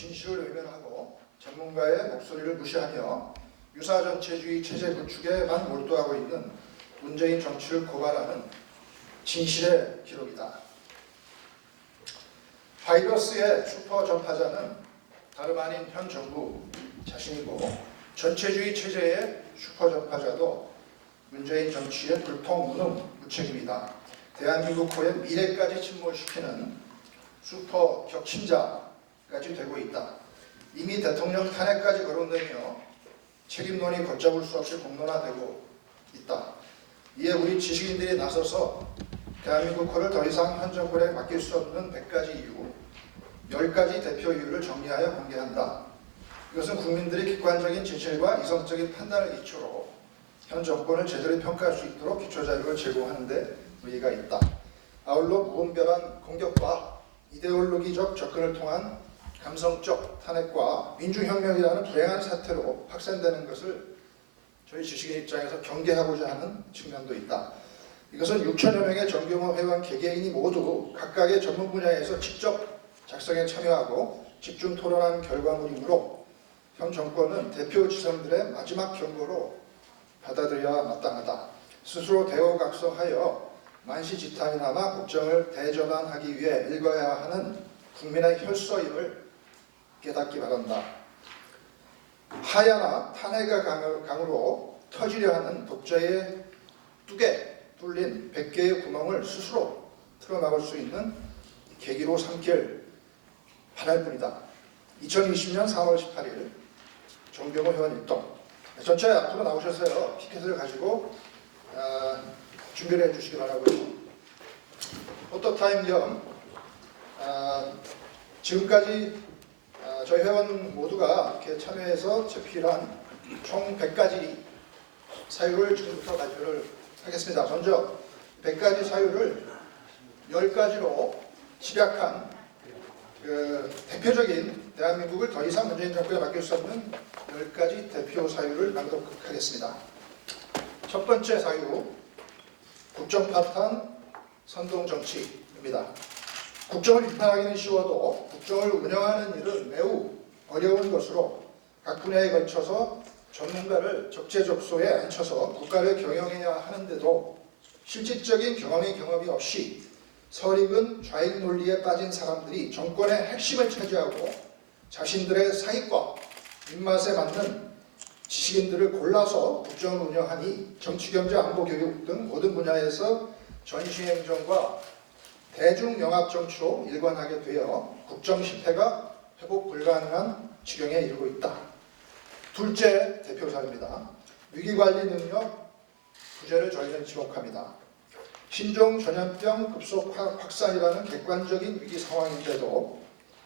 진실을 외면하고 전문가의 목소리를 무시하며 유사전체주의 체제 구축에만 몰두하고 있는 문재인 정치를 고발하는 진실의 기록이다. 바이러스의 슈퍼 전파자는 다름 아닌 현 정부 자신이고, 전체주의 체제의 슈퍼 전파자도 문재인 정치의 불통, 무능, 무책임이다. 대한민국호의 미래까지 침몰시키는 슈퍼 격침자까지 되고 있다. 이미 대통령 탄핵까지 거론되며 책임론이 걷잡을 수 없이 공론화되고 있다. 이에 우리 지식인들이 나서서 대한민국호를 더 이상 현 정권에 맡길 수 없는 100가지 이유, 10가지 대표 이유를 정리하여 공개한다. 이것은 국민들이 객관적인 진실과 이성적인 판단을 기초로 현 정권을 제대로 평가할 수 있도록 기초자료를 제공하는 데 의의가 있다. 아울러 무분별한 공격과 이데올로기적 접근을 통한 감성적 탄핵과 민주혁명이라는 불행한 사태로 확산되는 것을 저희 지식인 입장에서 경계하고자 하는 측면도 있다. 이것은 6천여 명의 정경호 회원 개개인이 모두 각각의 전문 분야에서 직접 작성에 참여하고 집중 토론한 결과물이므로 현 정권은 대표 지성들의 마지막 경고로 받아들여야 마땅하다. 스스로 대오각성하여 만시지탄이나마 국정을 대전환하기 위해 읽어야 하는 국민의 혈서임을 깨닫기 바란다. 하야나 탄핵의 강으로 터지려 하는 독자의 뚝에 뚫린 100개의 구멍을 스스로 틀어막을 수 있는 계기로 삼길 바랄 뿐이다. 2020년 4월 18일 정경호 회원 일동. 전체 앞으로 나오셔서요, 피켓을 가지고 준비를 해주시기 바라고요. 포토타임 겸 지금까지 저희 회원 모두가 이렇게 참여해서 제필한 총 100가지 사유를 지금부터 발표를 하겠습니다. 먼저 100가지 사유를 10가지로 집약한 대표적인 대한민국을 더 이상 문재인 정권에 맡길 수 없는 10가지 대표 사유를 낭독하겠습니다. 첫 번째 사유, 국정 파탄, 선동 정치입니다. 국정을 비판하기는 쉬워도 국정을 운영하는 일은 매우 어려운 것으로 각 분야에 걸쳐서 전문가를 적재적소에 앉혀서 국가를 경영해야 하는데도 실질적인 경험이 없이 설익은 좌익 논리에 빠진 사람들이 정권의 핵심을 차지하고 자신들의 사익과 입맛에 맞는 지식인들을 골라서 국정을 운영하니 정치, 경제, 안보, 교육 등 모든 분야에서 전시행정과 대중영합 정치로 일관하게 되어 국정 실패가 회복 불가능한 지경에 이르고 있다. 둘째 대표 사유입니다. 위기관리 능력 부재를 저희는 지목합니다. 신종 전염병 급속 확산이라는 객관적인 위기 상황인데도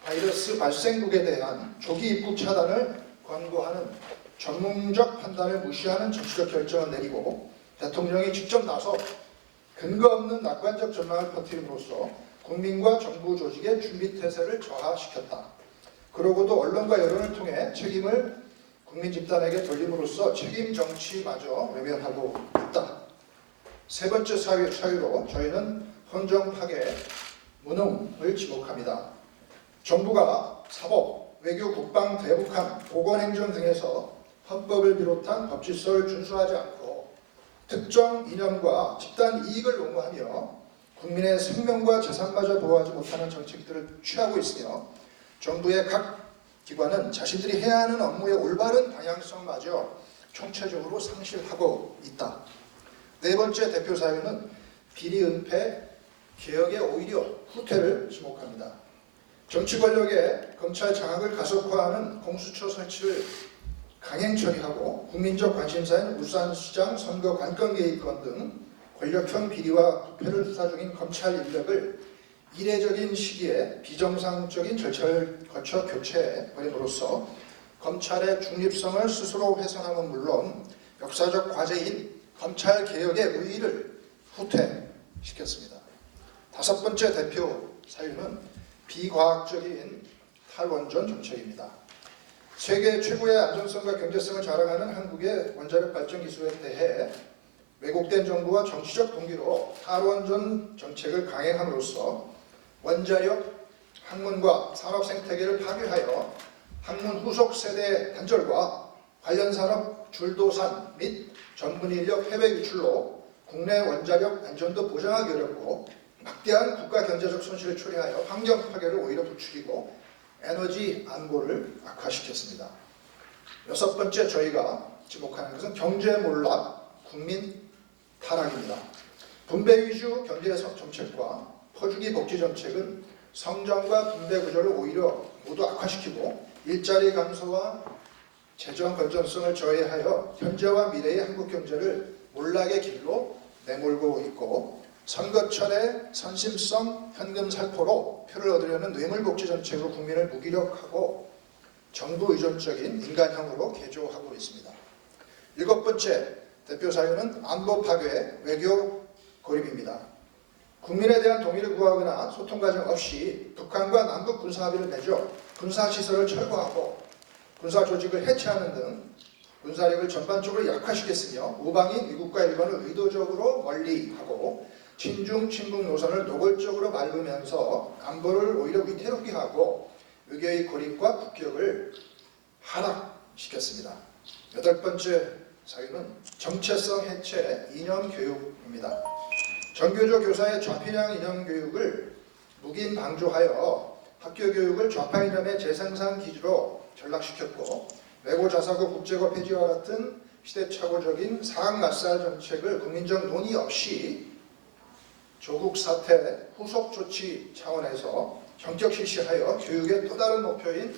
바이러스 발생국에 대한 조기 입국 차단을 권고하는 전문적 판단을 무시하는 정치적 결정을 내리고 대통령이 직접 나서 근거 없는 낙관적 전망을 퍼뜨림으로써 국민과 정부 조직의 준비태세를 저하시켰다. 그러고도 언론과 여론을 통해 책임을 국민 집단에게 돌림으로써 책임 정치마저 외면하고 있다. 세 번째 사유로 저희는 헌정 파괴, 무능을 지목합니다. 정부가 사법, 외교, 국방, 대북한, 보건행정 등에서 헌법을 비롯한 법질서를 준수하지 않고 특정 이념과 집단 이익을 옹호하며 국민의 생명과 재산마저 보호하지 못하는 정책들을 취하고 있으며 정부의 각 기관은 자신들이 해야 하는 업무의 올바른 방향성마저 총체적으로 상실하고 있다. 네 번째 대표 사유는 비리 은폐, 개혁의 오히려 후퇴를 지목합니다. 정치 권력의 검찰 장악을 가속화하는 공수처 설치를 강행 처리하고 국민적 관심사인 울산시장 선거 관건 개입건 등 권력형 비리와 부패를 수사 중인 검찰 인력을 이례적인 시기에 비정상적인 절차를 거쳐 교체해버림으로써 검찰의 중립성을 스스로 훼손함은 물론 역사적 과제인 검찰 개혁의 의의를 후퇴시켰습니다. 다섯 번째 대표 사유는 비과학적인 탈원전 정책입니다. 세계 최고의 안전성과 경제성을 자랑하는 한국의 원자력 발전 기술에 대해 왜곡된 정부와 정치적 동기로 탈원전 정책을 강행함으로써 원자력 학문과 산업 생태계를 파괴하여 학문 후속 세대 단절과 관련 산업 줄도산 및 전문 인력 해외 유출로 국내 원자력 안전도 보장하기 어렵고 막대한 국가 경제적 손실을 초래하여 환경 파괴를 오히려 부추기고 에너지 안보를 악화시켰습니다. 여섯 번째 저희가 지목하는 것은 경제 몰락, 국민 타락입니다. 분배 위주 경제 정책과 퍼주기 복지 정책은 성장과 분배 구조를 오히려 모두 악화시키고 일자리 감소와 재정 건전성을 저해하여 현재와 미래의 한국 경제를 몰락의 길로 내몰고 있고 선거철에 선심성 현금 살포로 표를 얻으려는 뇌물복지 정책으로 국민을 무기력하고 정부 의존적인 인간형으로 개조하고 있습니다. 일곱 번째 대표 사유는 안보 파괴, 외교 고립입니다. 국민에 대한 동의를 구하거나 소통 과정 없이 북한과 남북 군사합의를 맺어 군사시설을 철거하고 군사조직을 해체하는 등 군사력을 전반적으로 약화시켰으며 우방인 미국과 일본을 의도적으로 멀리하고 친중, 친북 노선을 노골적으로 밟으면서 안보를 오히려 위태롭게 하고 외교의 고립과 국격을 하락시켰습니다. 여덟 번째 사유는 정체성 해체 이념 교육입니다. 정교조 교사의 좌편향 이념 교육을 묵인 방조하여 학교 교육을 좌파 이념의 재생산 기지로 전락시켰고 외고 자사고 국제고 폐지와 같은 시대착오적인 상학맞살 정책을 국민적 논의 없이 조국 사태 후속 조치 차원에서 전격 실시하여 교육의 또 다른 목표인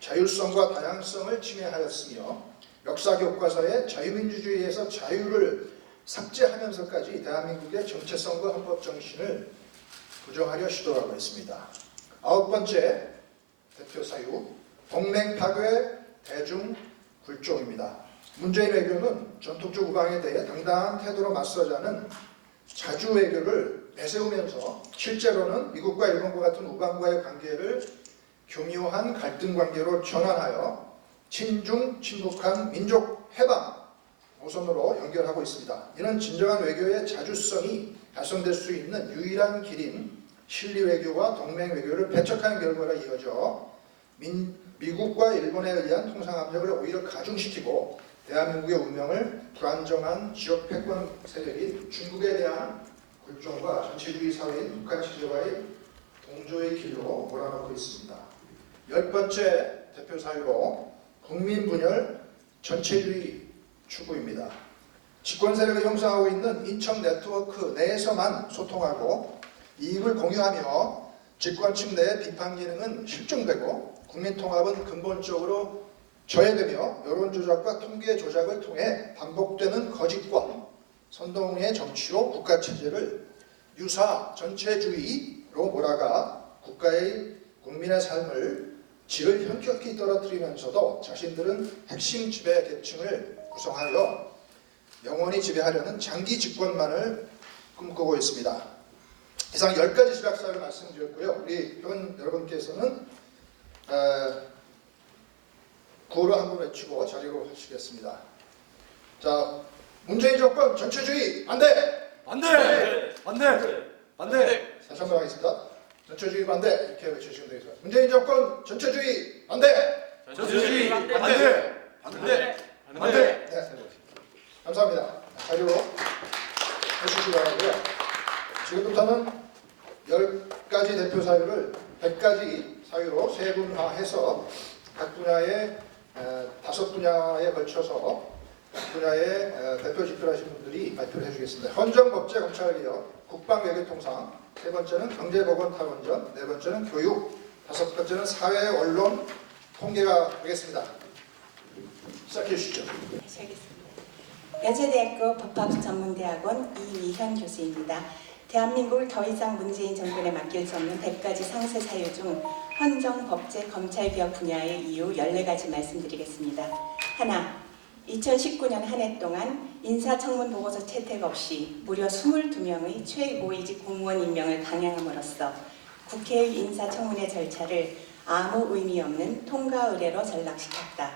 자율성과 다양성을 침해하였으며 역사 교과서에 자유민주주의에서 자유를 삭제하면서까지 대한민국의 정체성과 헌법 정신을 부정하려 시도하고 있습니다. 아홉 번째 대표 사유 동맹 파괴 대중 굴종입니다. 문재인 외교는 전통적 우방에 대해 당당한 태도로 맞서자는 자주 외교를 내세우면서 실제로는 미국과 일본과 같은 우방과의 관계를 교묘한 갈등 관계로 전환하여 친중 친북한 민족 해방 노선으로 연결하고 있습니다. 이는 진정한 외교의 자주성이 달성될 수 있는 유일한 길인 실리 외교와 동맹 외교를 배척하는 결과로 이어져 미국과 일본에 의한 통상 압력을 오히려 가중시키고 대한민국의 운명을 불안정한 지역 패권 세력인 중국에 대한 굴종과 전체주의 사회인 북한 체제와의 동조의 길로 몰아넣고 있습니다. 열 번째 대표 사유로 국민 분열 전체주의 추구입니다. 집권 세력을 형성하고 있는 인척 네트워크 내에서만 소통하고 이익을 공유하며 집권층 내의 비판 기능은 실종되고 국민 통합은 근본적으로 저해되며 여론 조작과 통계 조작을 통해 반복되는 거짓과 선동의 정치로 국가 체제를 유사 전체주의로 몰아가 국가의 국민의 삶을 질을 현격히 떨어뜨리면서도 자신들은 핵심 지배 계층을 구성하여 영원히 지배하려는 장기 집권만을 꿈꾸고 있습니다. 이상 10가지 지략사를 말씀드렸고요. 우리 여러분께서는 구호를 한번 외치고 자리로 하시겠습니다. 자, 문재인 정권 전체주의 반대! 반대! 반대! 반대! 다시 한번 하겠습니다. 전체주의 반대 이렇게 외치시면 되겠습니다. 문재인 정권 전체주의 반대! 전체주의 반대! 반대! 반대! 네, 감사합니다. 자리로 해주시기 바라고요. 지금부터는 10가지 대표 사유를 100가지 사유로 세분화해서 각 분야의 5분야에 걸쳐서 각 분야의 대표 집필 하신 분들이 발표를 해주겠습니다. 헌정법제 검찰개혁, 국방외교통상, 세 번째는 경제보건탈원전, 네 번째는 교육, 다섯 번째는 사회 언론 통계가 되겠습니다. 시작해 주시죠. 시작하겠습니다. 연세대학교 법학전문대학원 이미현 교수입니다. 대한민국을 더 이상 문재인 정권에 맡길 수 없는 100가지 상세 사유 중 헌정, 법제, 검찰개혁 분야의 이유 14가지 말씀드리겠습니다. 하나, 2019년 한 해 동안 인사청문 보고서 채택 없이 무려 22명의 최고위직 공무원 임명을 강행함으로써 국회의 인사청문회 절차를 아무 의미 없는 통과 의례로 전락시켰다.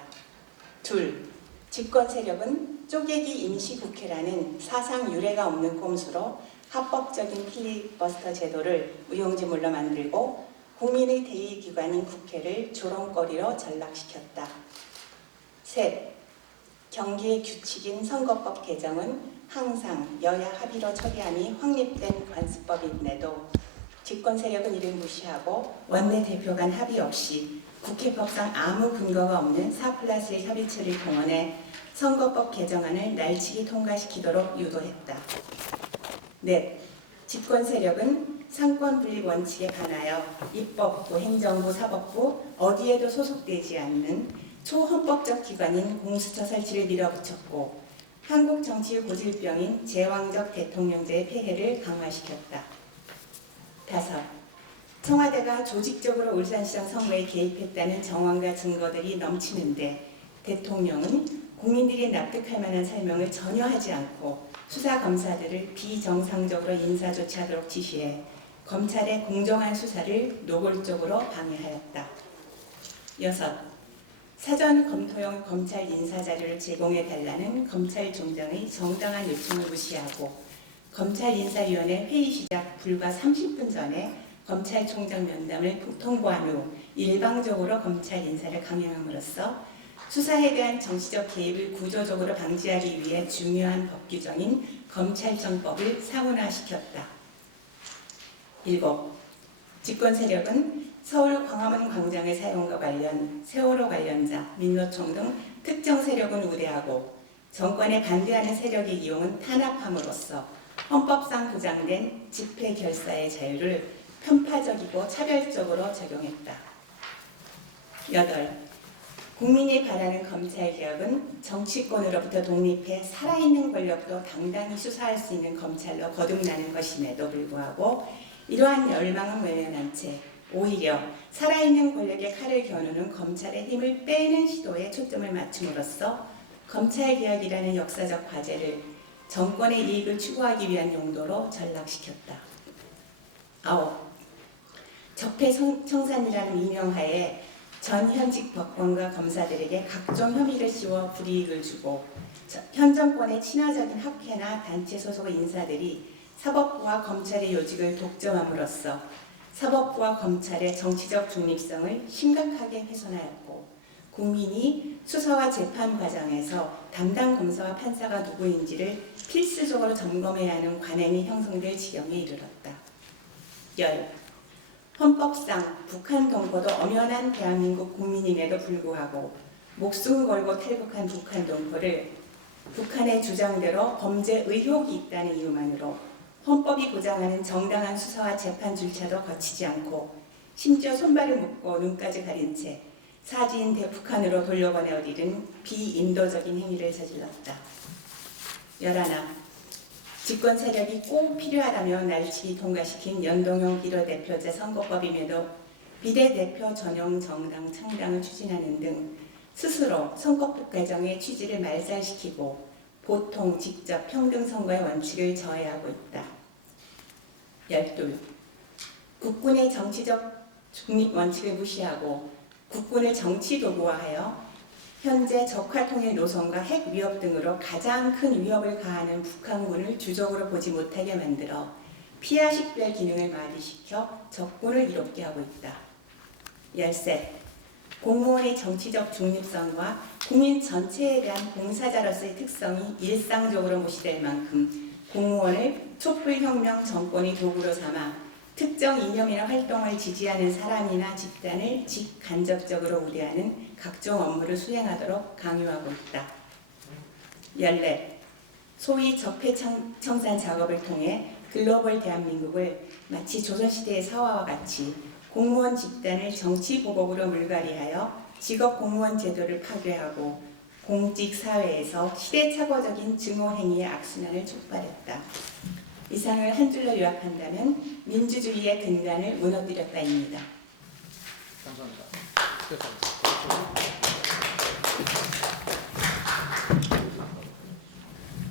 둘, 집권 세력은 쪼개기 임시국회라는 사상 유례가 없는 꼼수로 합법적인 필리버스터 제도를 무용지물로 만들고 국민의 대의기관인 국회를 조롱거리로 전락시켰다. 셋, 경기의 규칙인 선거법 개정은 항상 여야 합의로 처리함이 확립된 관습법인데도 집권 세력은 이를 무시하고 원내대표 간 합의 없이 국회법상 아무 근거가 없는 4+1 협의체를 동원해 선거법 개정안을 날치기 통과시키도록 유도했다. 넷, 집권 세력은 상권 분립 원칙에 반하여 입법부, 행정부, 사법부 어디에도 소속되지 않는 초헌법적 기관인 공수처 설치를 밀어붙였고 한국 정치의 고질병인 제왕적 대통령제의 폐해를 강화시켰다. 다섯, 청와대가 조직적으로 울산시장 선거에 개입했다는 정황과 증거들이 넘치는데 대통령은 국민들이 납득할 만한 설명을 전혀 하지 않고 수사검사들을 비정상적으로 인사 조치하도록 지시해 검찰의 공정한 수사를 노골적으로 방해하였다. 여섯, 사전 검토용 검찰 인사자료를 제공해달라는 검찰총장의 정당한 요청을 무시하고 검찰인사위원회 회의 시작 불과 30분 전에 검찰총장 면담을 통보한 후 일방적으로 검찰 인사를 강행함으로써 수사에 대한 정치적 개입을 구조적으로 방지하기 위해 중요한 법 규정인 검찰청법을 상훈화시켰다. 7. 집권 세력은 서울 광화문 광장의 사용과 관련 세월호 관련자, 민노총 등 특정 세력은 우대하고 정권에 반대하는 세력의 이용은 탄압함으로써 헌법상 보장된 집회 결사의 자유를 편파적이고 차별적으로 적용했다. 8. 국민이 바라는 검찰개혁은 정치권으로부터 독립해 살아있는 권력도 당당히 수사할 수 있는 검찰로 거듭나는 것임에도 불구하고 이러한 열망은 외면한 채 오히려 살아있는 권력의 칼을 겨누는 검찰의 힘을 빼는 시도에 초점을 맞춤으로써 검찰개혁이라는 역사적 과제를 정권의 이익을 추구하기 위한 용도로 전락시켰다. 9. 적폐청산이라는 민영하에 전 현직 법관과 검사들에게 각종 혐의를 씌워 불이익을 주고 현 정권의 친화적인 학회나 단체 소속 인사들이 사법부와 검찰의 요직을 독점함으로써 사법부와 검찰의 정치적 중립성을 심각하게 훼손하였고 국민이 수사와 재판 과정에서 담당 검사와 판사가 누구인지를 필수적으로 점검해야 하는 관행이 형성될 지경에 이르렀다. 10. 헌법상 북한 동포도 엄연한 대한민국 국민임에도 불구하고 목숨 걸고 탈북한 북한 동포를 북한의 주장대로 범죄 의혹이 있다는 이유만으로 헌법이 보장하는 정당한 수사와 재판 절차도 거치지 않고 심지어 손발을 묶고 눈까지 가린 채 사지인 대북한으로 돌려보내어들은 비인도적인 행위를 저질렀다. 11. 집권 세력이 꼭 필요하다며 날치기 통과시킨 연동형 비례대표제 선거법임에도 비례대표 전용 정당 창당을 추진하는 등 스스로 선거법 개정의 취지를 말살시키고 보통, 직접, 평등 선거의 원칙을 저해하고 있다. 12. 국군의 정치적 중립 원칙을 무시하고 국군을 정치 도구화하여 현재 적화통일 노선과 핵 위협 등으로 가장 큰 위협을 가하는 북한군을 주적으로 보지 못하게 만들어 피하 식별 기능을 마비시켜 적군을 이롭게 하고 있다. 13. 공무원의 정치적 중립성과 국민 전체에 대한 봉사자로서의 특성이 일상적으로 무시될 만큼 공무원을 촛불혁명 정권의 도구로 삼아 특정 이념이나 활동을 지지하는 사람이나 집단을 직간접적으로 우대하는 각종 업무를 수행하도록 강요하고 있다. 14. 소위 적폐청산 작업을 통해 글로벌 대한민국을 마치 조선시대의 사화와 같이 공무원 집단을 정치보복으로 물갈이하여 직업공무원 제도를 파괴하고 공직사회에서 시대착오적인 증오행위의 악순환을 촉발했다. 이상을 한 줄로 요약한다면 민주주의의 근간을 무너뜨렸다입니다. 감사합니다.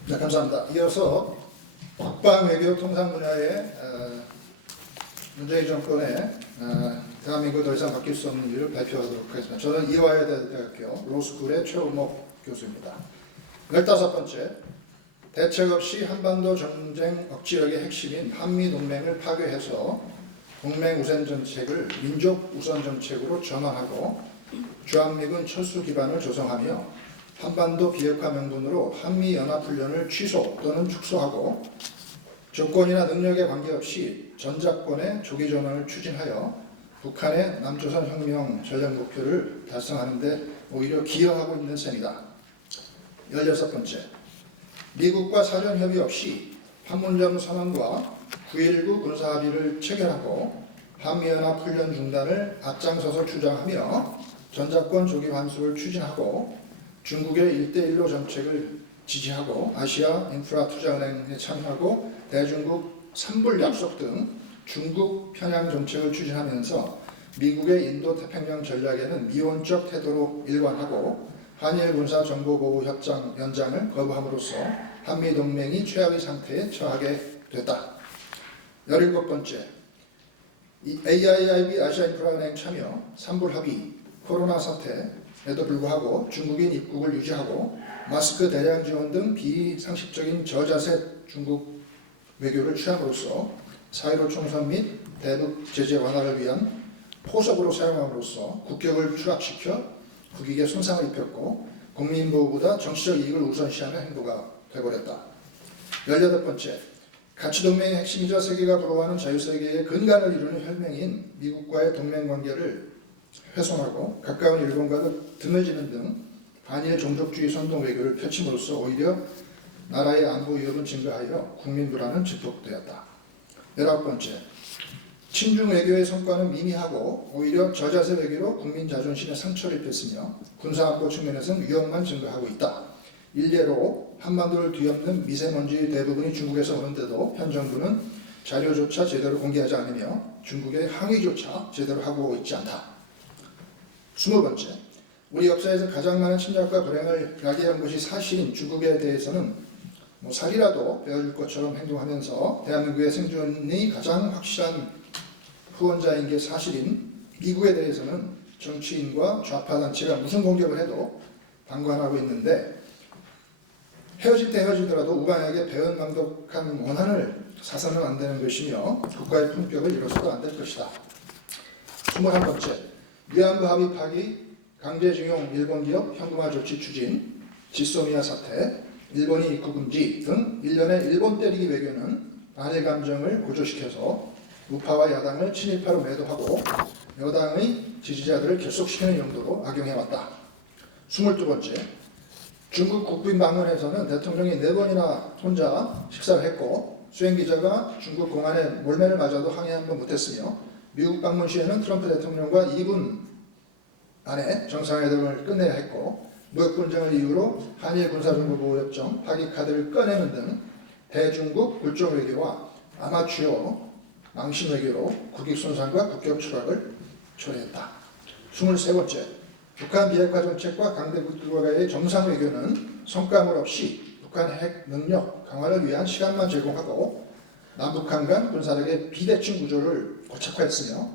네, 감사합니다. 이어서 국방외교 통상 분야의 문재인 정권의 대한민국을 더 이상 바뀔 수 없는 일을 발표하도록 하겠습니다. 저는 이화여대학교 로스쿨의 최우목 교수입니다. 15번째, 대책 없이 한반도 전쟁 억지력의 핵심인 한미동맹을 파괴해서 동맹 우선 정책을 민족 우선 정책으로 전환하고 주한미군 철수 기반을 조성하며 한반도 비핵화 명분으로 한미연합훈련을 취소 또는 축소하고 조건이나 능력에 관계없이 전작권의 조기 전환을 추진하여 북한의 남조선 혁명 전략 목표를 달성하는 데 오히려 기여하고 있는 셈이다. 16번째, 미국과 사전 협의 없이 판문점 선언과 9.19 군사합의를 체결하고 한미연합 훈련 중단을 앞장서서 주장하며 전작권 조기 환수를 추진하고 중국의 1대1로 정책을 지지하고 아시아 인프라 투자은행에 참여하고 대중국 삼불 약속 등 중국 편향 정책을 추진하면서 미국의 인도 태평양 전략에는 미온적 태도로 일관하고 한일 군사 정보보호 협정 연장을 거부함으로써 한미 동맹이 최악의 상태에 처하게 됐다. 17번째, AIIB 아시아인프라은행 참여, 삼불 합의, 코로나 사태에도 불구하고 중국인 입국을 유지하고 마스크 대량 지원 등 비상식적인 저자세 중국 외교를 취함으로써 4.15 총선 및 대북 제재 완화를 위한 포석으로 사용함으로써 국격을 추락시켜 국익에 손상을 입혔고 국민보호보다 정치적 이익을 우선시하는 행보가 되버렸다. 18번째, 가치동맹의 핵심이자 세계가 부러워하는 자유세계의 근간을 이루는 혈맹인 미국과의 동맹관계를 훼손하고 가까운 일본과 등을 지는 등 반일 종족주의 선동 외교를 펼침으로써 오히려 나라의 안보 위협은 증가하여 국민 불안은 증폭되었다. 19번째, 친중 외교의 성과는 미미하고 오히려 저자세 외교로 국민 자존심에 상처를 입혔으며 군사안보 측면에서는 위험만 증가하고 있다. 일례로 한반도를 뒤엎는 미세먼지 대부분이 중국에서 오는데도 현 정부는 자료조차 제대로 공개하지 않으며 중국의 항의조차 제대로 하고 있지 않다. 20번째, 우리 역사에서 가장 많은 침략과 불행을 야기한 것이 사실인 중국에 대해서는 살이라도 배워줄 것처럼 행동하면서 대한민국의 생존이 가장 확실한 후원자인 게 사실인 미국에 대해서는 정치인과 좌파 단체가 무슨 공격을 해도 방관하고 있는데 헤어질 때 헤어지더라도 우방에게 배은망덕한 원한을 사서는 안 되는 것이며 국가의 품격을 잃어서도 안 될 것이다. 21번째, 위안부 합의 파기, 강제징용 일본 기업 현금화 조치 추진, 지소미아 사태, 일본이 입국 금지 등 일련의 일본 때리기 외교는 반일 감정을 고조시켜서 우파와 야당을 친일파로 매도하고 여당의 지지자들을 결속시키는 용도로 악용해왔다. 22번째, 중국 국빈 방문에서는 대통령이 4번이나 혼자 식사를 했고 수행기자가 중국 공안에 몰매를 맞아도 항의 한 번 못했으며 미국 방문 시에는 트럼프 대통령과 2분 안에 정상회담을 끝내야 했고 무역분쟁을 이유로 한일 군사정보보호협정 파기 카드를 꺼내는 등 대중국 굴종 외교와 아마추어 망신 외교로 국익 손상과 국격 추락을 초래했다. 23번째, 북한 비핵화 정책과 강대국들과의 정상 외교는 성과물 없이 북한 핵 능력 강화를 위한 시간만 제공하고 남북한 간 군사력의 비대칭 구조를 고착화했으며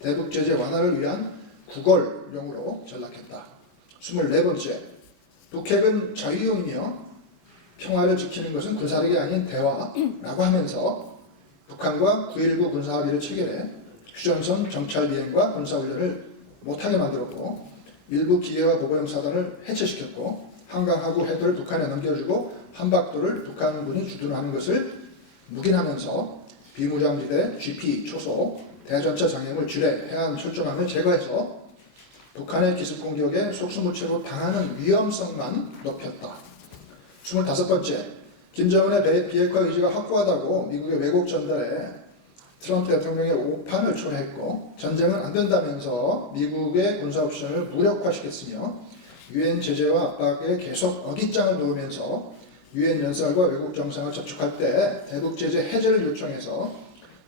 대북 제재 완화를 위한 구걸용으로 전락했다. 24번째, 북핵은 자유용이며 평화를 지키는 것은 군사력이 아닌 대화라고 하면서 북한과 9.19 군사합의를 체결해 휴전선 정찰 비행과 군사훈련을 못하게 만들었고 일부 기계와 보고형 사단을 해체시켰고 한강하구 해도를 북한에 넘겨주고 한박도를 북한군이 주둔하는 것을 묵인하면서 비무장지대 GP 초소 대전차 장애물 지뢰 해안 철조망을 제거해서 북한의 기습 공격에 속수무책으로 당하는 위험성만 높였다. 25번째, 김정은의 비핵화 의지가 확고하다고 미국의 왜곡 전달에 트럼프 대통령의 오판을 초래했고 전쟁은 안 된다면서 미국의 군사 옵션을 무력화시켰으며 유엔 제재와 압박에 계속 어깃장을 놓으면서 유엔 연설과 외국 정상을 접촉할 때 대북 제재 해제를 요청해서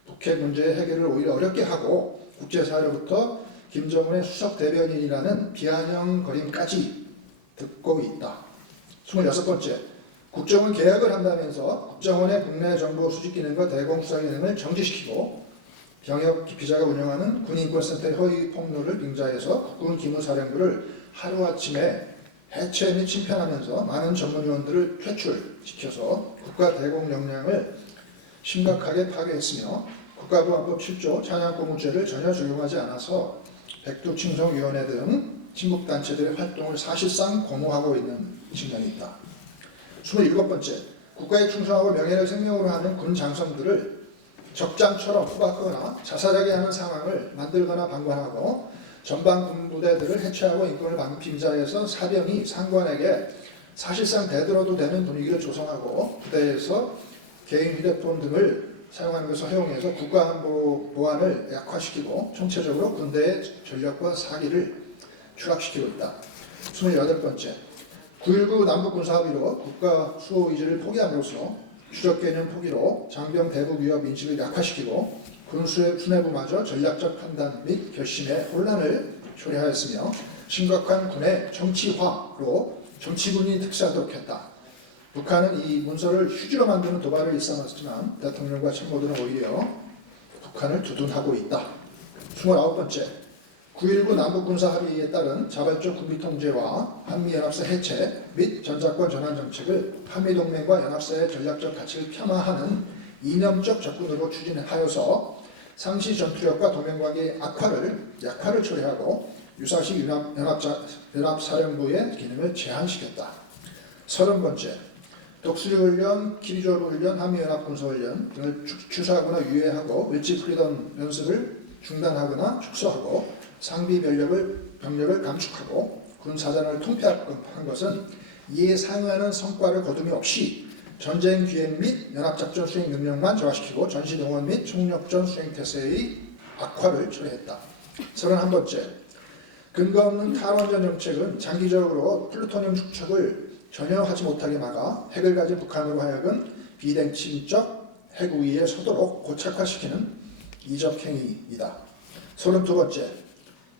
북핵 문제의 해결을 오히려 어렵게 하고 국제사회로부터 김정은의 수석 대변인이라는 비아냥거림까지 듣고 있다. 26번째, 국정원 개혁을 한다면서 국정원의 국내 정보 수집 기능과 대공 수사 기능을 정지시키고 병역 기피자가 운영하는 군인권센터의 허위 폭로를 빙자해서 국군 기무사령부를 하루아침에 해체 및 침편하면서 많은 전문위원들을 퇴출시켜서 국가 대공 역량을 심각하게 파괴했으며 국가보안법 7조 찬양고무죄를 전혀 적용하지 않아서 백두칭송위원회 등 친북단체들의 활동을 사실상 고무하고 있는 측면이 있다. 27번째, 국가에 충성하고 명예를 생명으로 하는 군 장성들을 적장처럼 후박하거나 자살하게 하는 상황을 만들거나 방관하고 전방 군부대들을 해체하고 인권을 방임자에서 사병이 상관에게 사실상 대들어도 되는 분위기를 조성하고 부대에서 개인 휴대폰 등을 사용하는 것을 허용해서 국가안보 보안을 약화시키고 총체적으로 군대의 전력과 사기를 추락시키고 있다. 28번째, 9.19 남북군사합의로 국가 수호 의지를 포기함으로써 주적 개념 포기로 장병 대북 위협 인식을 약화시키고 군 수뇌부마저 전략적 판단 및 결심에 혼란을 초래하였으며 심각한 군의 정치화로 정치군이 특사하도록 했다. 북한은 이 문서를 휴지로 만드는 도발을 일삼았지만 대통령과 참모들은 오히려 북한을 두둔하고 있다. 29번째, 9.19 남북군사합의에 따른 자발적 군비통제와 한미연합사 해체 및 전사권 전환 정책을 한미동맹과 연합사의 전략적 가치를 폄하하는 이념적 접근으로 추진하여서 상시 전투력과 동맹관계의 약화를 초래하고 유사시 연합사령부의 기능을 제한시켰다. 30번째, 독수리훈련, 키리조르훈련, 한미연합군사훈련 등을 추수하거나 유예하고 일찍 풀리던 연습을 중단하거나 축소하고 상비 병력을 감축하고 군 사전을 통폐합한 것은 이에 상응하는 성과를 거둠이 없이 전쟁 기획 및 연합작전 수행 능력만 저하시키고 전시동원 및 총력전 수행 태세의 악화를 초래했다. 31번째, 근거 없는 탈원전 정책은 장기적으로 플루토늄 축적을 전혀 하지 못하게 막아 핵을 가진 북한으로 하여금 비대칭적 핵우위에 서도록 고착화시키는 이적 행위이다. 32번째,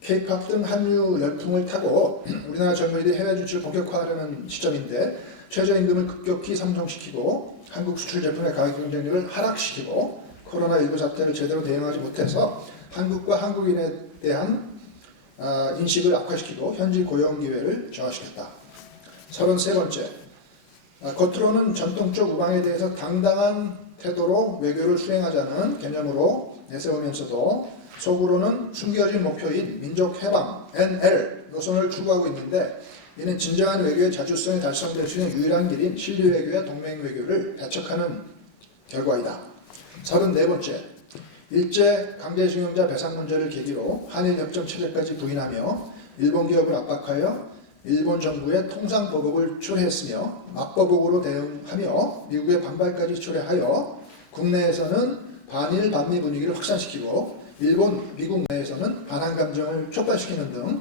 K-팝 등 한류 열풍을 타고 우리나라 젊은이들이 해외 진출을 본격화하려는 시점인데 최저임금을 급격히 상승시키고 한국 수출 제품의 가격 경쟁력을 하락시키고 코로나19 사태를 제대로 대응하지 못해서 한국과 한국인에 대한 인식을 악화시키고 현지 고용 기회를 저하시켰다. 33번째, 겉으로는 전통적 우방에 대해서 당당한 태도로 외교를 수행하자는 개념으로 내세우면서도 속으로는 숨겨진 목표인 민족 해방 NL 노선을 추구하고 있는데 이는 진정한 외교의 자주성이 달성될 수 있는 유일한 길인 신뢰 외교와 동맹 외교를 배척하는 결과이다. 34번째, 일제 강제징용자 배상 문제를 계기로 한일 협정 체제까지 부인하며 일본 기업을 압박하여 일본 정부의 통상보복을 초래했으며 맞보복으로 대응하며 미국의 반발까지 초래하여 국내에서는 반일 반미 분위기를 확산시키고 일본, 미국 내에서는 반한 감정을 촉발시키는 등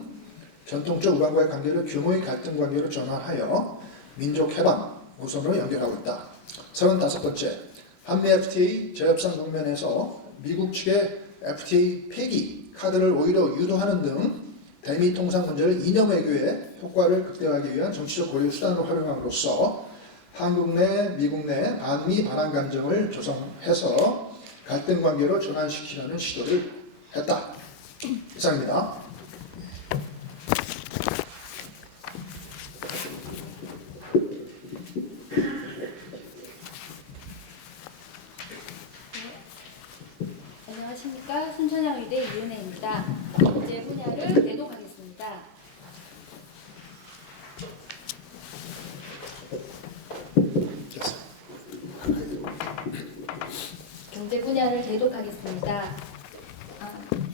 전통적 우방과의 관계를 규모의 갈등 관계로 전환하여 민족 해방 노선으로 연결하고 있다. 35번째, 한미 FTA 재협상 국면에서 미국 측의 FTA 폐기 카드를 오히려 유도하는 등 대미 통상 문제를 이념 외교의 효과를 극대화하기 위한 정치적 고려 수단으로 활용함으로써 한국 내, 미국 내 반미 반한 감정을 조성해서 갈등 관계로 전환시키려는 시도를 했다. 이상입니다. 안녕하십니까. 순천향의대 이은혜입니다. 경제 분야를 대독하겠습니다. 경제 분야를 대독하겠습니다.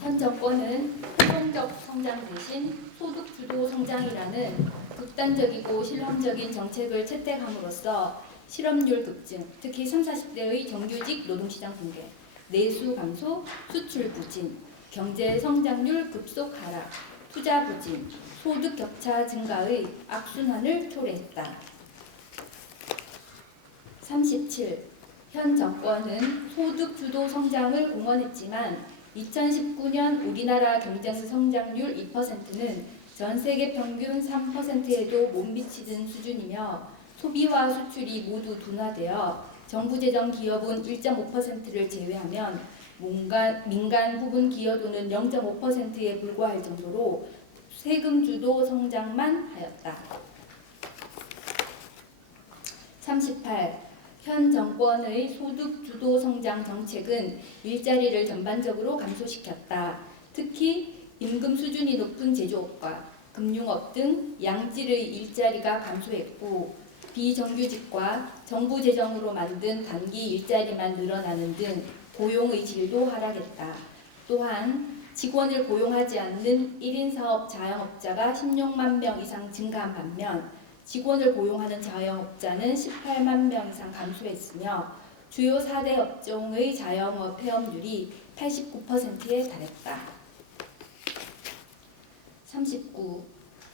현 정권은 포용적 성장 대신 소득 주도 성장이라는 극단적이고 실험적인 정책을 채택함으로써 실업률 급증, 특히 30, 40대의 정규직 노동시장 붕괴, 내수 감소, 수출 부진, 경제 성장률 급속 하락, 투자 부진, 소득 격차 증가의 악순환을 초래했다. 37. 현 정권은 소득 주도 성장을 공언했지만 2019년 우리나라 경제수 성장률 2%는 전 세계 평균 3%에도 못 미치는 수준이며 소비와 수출이 모두 둔화되어 정부 재정 기여분 1.5%를 제외하면 민간 부분 기여도는 0.5%에 불과할 정도로 세금 주도 성장만 하였다. 38. 현 정권의 소득 주도 성장 정책은 일자리를 전반적으로 감소시켰다. 특히 임금 수준이 높은 제조업과 금융업 등 양질의 일자리가 감소했고 비정규직과 정부 재정으로 만든 단기 일자리만 늘어나는 등 고용의 질도 하락했다. 또한 직원을 고용하지 않는 1인 사업 자영업자가 16만 명 이상 증가한 반면 직원을 고용하는 자영업자는 18만 명 이상 감소했으며 주요 4대 업종의 자영업 폐업률이 89%에 달했다. 39.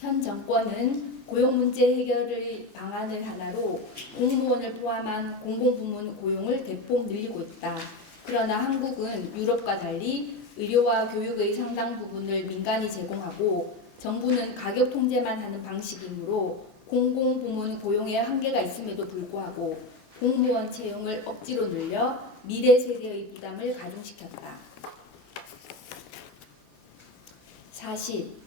현 정권은 고용 문제 해결의 방안을 하나로 공무원을 포함한 공공부문 고용을 대폭 늘리고 있다. 그러나 한국은 유럽과 달리 의료와 교육의 상당 부분을 민간이 제공하고 정부는 가격 통제만 하는 방식이므로 공공부문 고용에 한계가 있음에도 불구하고 공무원 채용을 억지로 늘려 미래 세대의 부담을 가중시켰다. 40.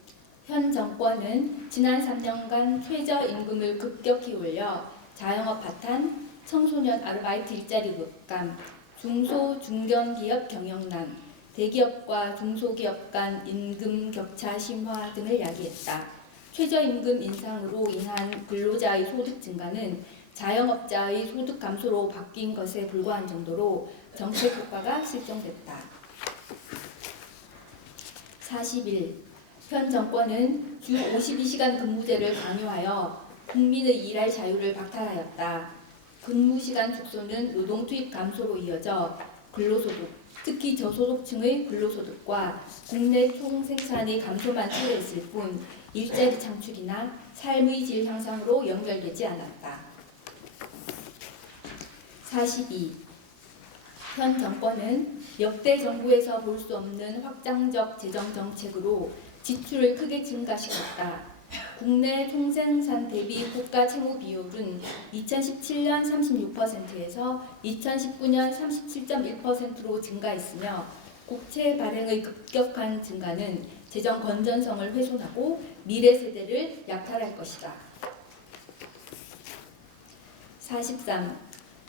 현 정권은 지난 3년간 최저임금을 급격히 올려 자영업 파탄, 청소년 아르바이트 일자리 급감, 중소 중견기업 경영난, 대기업과 중소기업 간 임금 격차 심화 등을 야기했다. 최저임금 인상으로 인한 근로자의 소득 증가는 자영업자의 소득 감소로 바뀐 것에 불과한 정도로 정책 효과가 실종됐다. 41. 현 정권은 주 52시간 근무제를 강요하여 국민의 일할 자유를 박탈하였다. 근무시간 축소는 노동 투입 감소로 이어져 근로소득, 특히 저소득층의 근로소득과 국내 총생산의 감소만 초래했을 뿐 일자리 창출이나 삶의 질 향상으로 연결되지 않았다. 42. 현 정권은 역대 정부에서 볼 수 없는 확장적 재정 정책으로 지출을 크게 증가시켰다. 국내 총생산 대비 국가 채무 비율은 2017년 36%에서 2019년 37.1%로 증가했으며 국채 발행의 급격한 증가는 재정 건전성을 훼손하고 미래 세대를 약탈할 것이다. 43.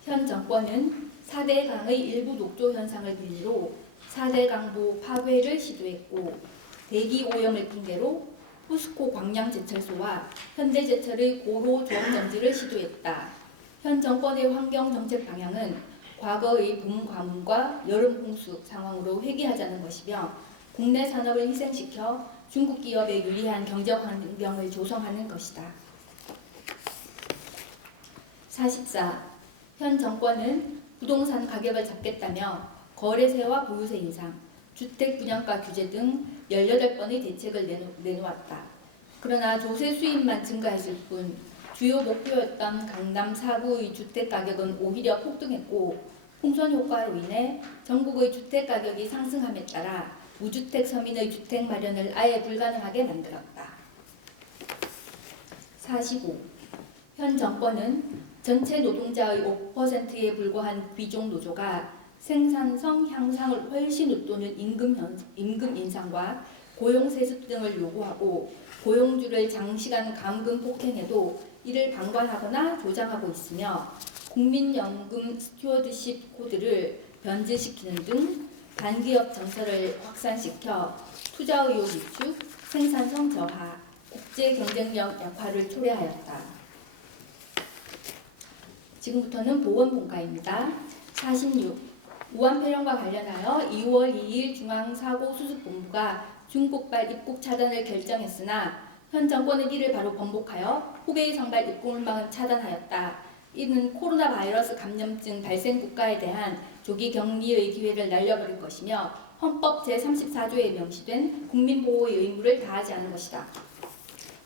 현 정권은 4대 강의 일부 녹조 현상을 빌미로 4대 강보 파괴를 시도했고 대기 오염을 핑계로 포스코 광양제철소와 현대제철의 고로 조업 정지를 시도했다. 현 정권의 환경 정책 방향은 과거의 봄 가뭄과 여름 홍수 상황으로 회귀하자는 것이며 국내 산업을 희생시켜 중국 기업에 유리한 경제적 환경을 조성하는 것이다. 44. 현 정권은 부동산 가격을 잡겠다며 거래세와 보유세 인상, 주택 분양가 규제 등 18번의 대책을 내놓았다. 그러나 조세 수입만 증가했을 뿐 주요 목표였던 강남 4구의 주택 가격은 오히려 폭등했고 풍선 효과로 인해 전국의 주택 가격이 상승함에 따라 무주택 서민의 주택 마련을 아예 불가능하게 만들었다. 45. 현 정권은 전체 노동자의 5%에 불과한 귀족 노조가 생산성 향상을 훨씬 웃도는 임금 인상과 고용 세습 등을 요구하고 고용주를 장시간 감금 폭행해도 이를 방관하거나 조장하고 있으며 국민연금 스튜어드십 코드를 변제시키는 등 반기업 정서를 확산시켜 투자 의욕 위축, 생산성 저하, 국제 경쟁력 약화를 초래하였다. 지금부터는 보건본과입니다. 46. 우한폐렴과 관련하여 2월 2일 중앙사고수습본부가 중국발 입국 차단을 결정했으나 현 정권은 이를 바로 번복하여 후베이 상발 입국을망을 차단하였다. 이는 코로나 바이러스 감염증 발생 국가에 대한 조기 격리의 기회를 날려버릴 것이며 헌법 제34조에 명시된 국민보호의 의무를 다하지 않은 것이다.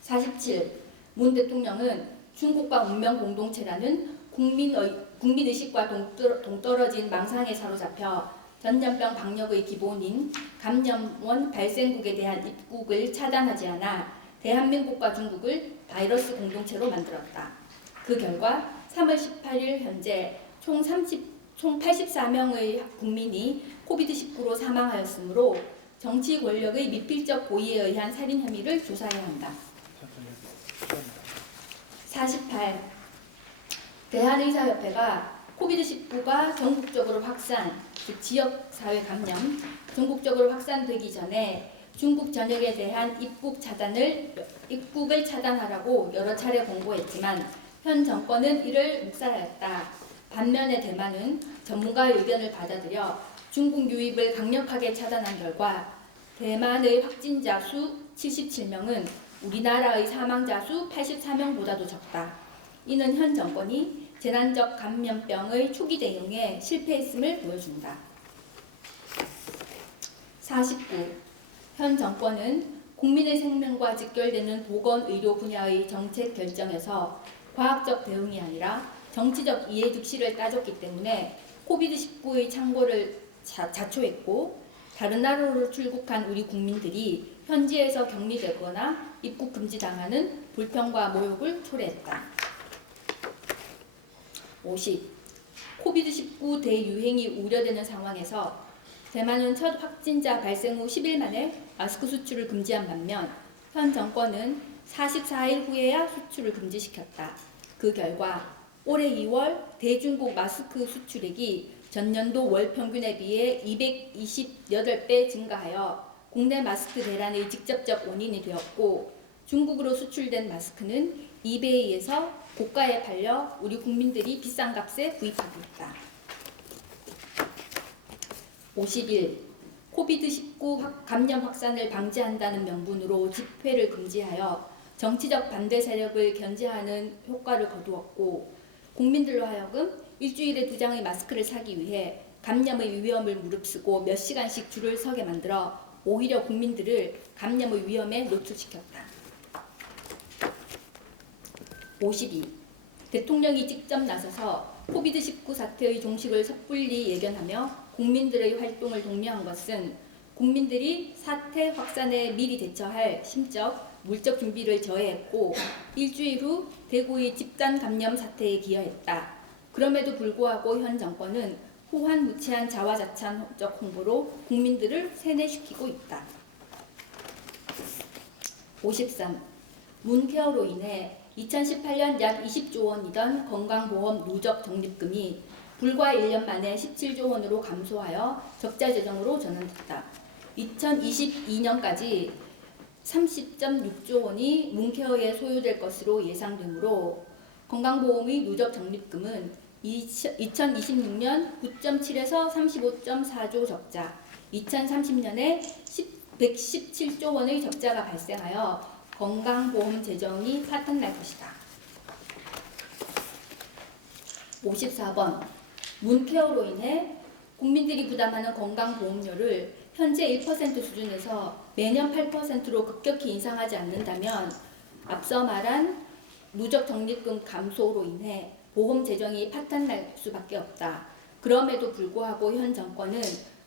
47. 문 대통령은 중국과 운명 공동체라는 국민의식과 동떨어진 망상에 사로잡혀 전염병 방역의 기본인 감염원 발생국에 대한 입국을 차단하지 않아 대한민국과 중국을 바이러스 공동체로 만들었다. 그 결과 3월 18일 현재 총 84명의 국민이 코비드19로 사망하였으므로 정치 권력의 미필적 고의에 의한 살인 혐의를 조사해야 한다. 48. 대한의사협회가 코비드19가 전국적으로 확산, 즉 지역사회 감염, 전국적으로 확산되기 전에 중국 전역에 대한 입국을 차단하라고 여러 차례 공고했지만 현 정권은 이를 묵살하였다. 반면에 대만은 전문가의 의견을 받아들여 중국 유입을 강력하게 차단한 결과 대만의 확진자 수 77명은 우리나라의 사망자 수 84명보다도 적다. 이는 현 정권이 재난적 감염병의 초기 대응에 실패했음을 보여준다. 49. 현 정권은 국민의 생명과 직결되는 보건의료 분야의 정책 결정에서 과학적 대응이 아니라 정치적 이해득실을 따졌기 때문에 코비드19의 창궐을 자초했고 다른 나라로 출국한 우리 국민들이 현지에서 격리되거나 입국 금지당하는 불평과 모욕을 초래했다. 50. 코비드19 대유행이 우려되는 상황에서 대만은 첫 확진자 발생 후 10일 만에 마스크 수출을 금지한 반면 현 정권은 44일 후에야 수출을 금지시켰다. 그 결과 올해 2월 대중국 마스크 수출액이 전년도 월 평균에 비해 228배 증가하여 국내 마스크 대란의 직접적 원인이 되었고 중국으로 수출된 마스크는 이베이에서 고가에 팔려 우리 국민들이 비싼 값에 구입하고 있다. 51. 코비드19 감염 확산을 방지한다는 명분으로 집회를 금지하여 정치적 반대 세력을 견제하는 효과를 거두었고 국민들로 하여금 일주일에 2장의 마스크를 사기 위해 감염의 위험을 무릅쓰고 몇 시간씩 줄을 서게 만들어 오히려 국민들을 감염의 위험에 노출시켰다. 52. 대통령이 직접 나서서 코비드19 사태의 종식을 섣불리 예견하며 국민들의 활동을 독려한 것은 국민들이 사태 확산에 미리 대처할 심적, 물적 준비를 저해했고 일주일 후 대구의 집단 감염 사태에 기여했다. 그럼에도 불구하고 현 정권은 호환무치한 자화자찬적 홍보로 국민들을 세뇌시키고 있다. 53. 문케어로 인해 2018년 약 20조 원이던 건강보험 누적 적립금이 불과 1년 만에 17조 원으로 감소하여 적자 재정으로 전환됐다. 2022년까지 30.6조 원이 문케어에 소요될 것으로 예상되므로 건강보험의 누적 적립금은 2026년 9.7에서 35.4조 적자, 2030년에 117조 원의 적자가 발생하여 건강보험 재정이 파탄날 것이다. 54번. 문케어로 인해 국민들이 부담하는 건강보험료를 현재 1% 수준에서 매년 8%로 급격히 인상하지 않는다면 앞서 말한 누적 적립금 감소로 인해 보험 재정이 파탄날 수밖에 없다. 그럼에도 불구하고 현 정권은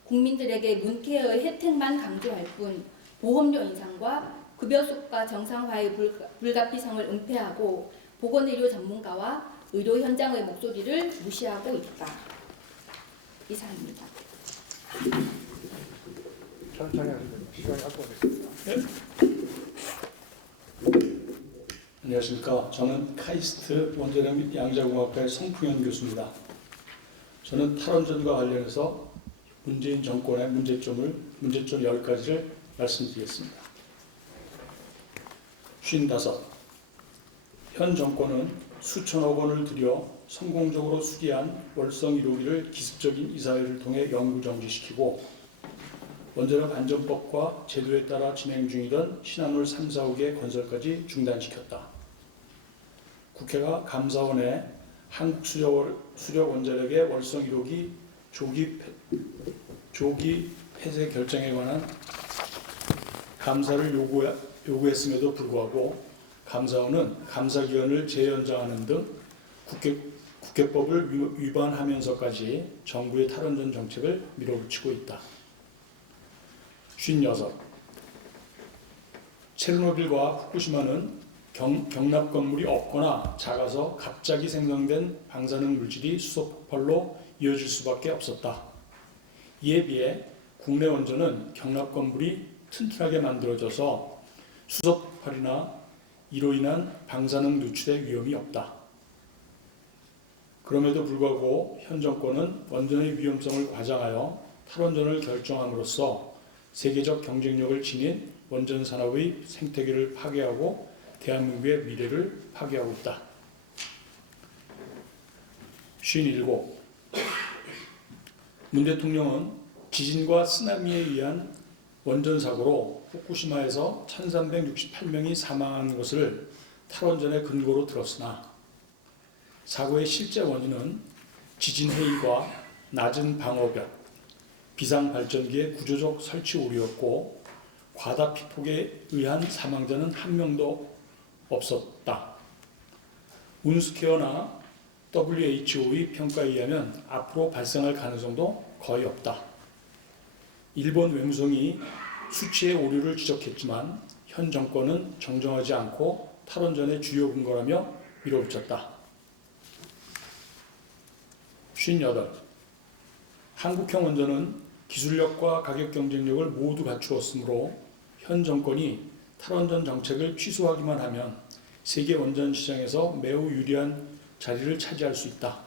국민들에게 문케어의 혜택만 강조할 뿐 보험료 인상과 급여 수가 정상화의 불가피성을 은폐하고 보건의료 전문가와 의료 현장의 목소리를 무시하고 있다. 이상입니다. 천천히 하시면 시간이 확보됐습니다. 안녕하십니까. 저는 카이스트 원자력 및 양자공학과의 성풍현 교수입니다. 저는 탈원전과 관련해서 문재인 정권의 문제점 10가지를 말씀드리겠습니다. 55. 현 정권은 수천억 원을 들여 성공적으로 수리한 월성 1호기를 기습적인 이사회를 통해 영구 정지시키고 원자력 안전법과 제도에 따라 진행 중이던 신한울 3, 4호기 건설까지 중단시켰다. 국회가 감사원에 한국수력원자력의 월성 1호기 조기 폐쇄 결정에 관한 감사를 요구했음에도 불구하고 감사원은 감사기간을 재연장하는 등 국회법을 위반하면서까지 정부의 탈원전 정책을 밀어붙이고 있다. 56. 체르노빌과 후쿠시마는 경납 건물이 없거나 작아서 갑자기 생성된 방사능 물질이 수소 폭발로 이어질 수밖에 없었다. 이에 비해 국내 원전은 경납 건물이 튼튼하게 만들어져서 수소 폭발이나 이로 인한 방사능 누출의 위험이 없다. 그럼에도 불구하고 현 정권은 원전의 위험성을 과장하여 탈원전을 결정함으로써 세계적 경쟁력을 지닌 원전 산업의 생태계를 파괴하고 대한민국의 미래를 파괴하고 있다. 57. 문 대통령은 지진과 쓰나미에 의한 원전 사고로 후쿠시마에서 1368명이 사망한 것을 탈원전의 근거로 들었으나 사고의 실제 원인은 지진 해이과 낮은 방어벽, 비상발전기의 구조적 설치 오류였고 과다 피폭에 의한 사망자는 한 명도 없었다. 운스케어나 WHO의 평가에 의하면 앞으로 발생할 가능성도 거의 없다. 일본 외무성이 수치의 오류를 지적했지만 현 정권은 정정하지 않고 탈원전의 주요 근거라며 밀어붙였다. 58. 한국형 원전은 기술력과 가격 경쟁력을 모두 갖추었으므로 현 정권이 탈원전 정책을 취소하기만 하면 세계 원전 시장에서 매우 유리한 자리를 차지할 수 있다.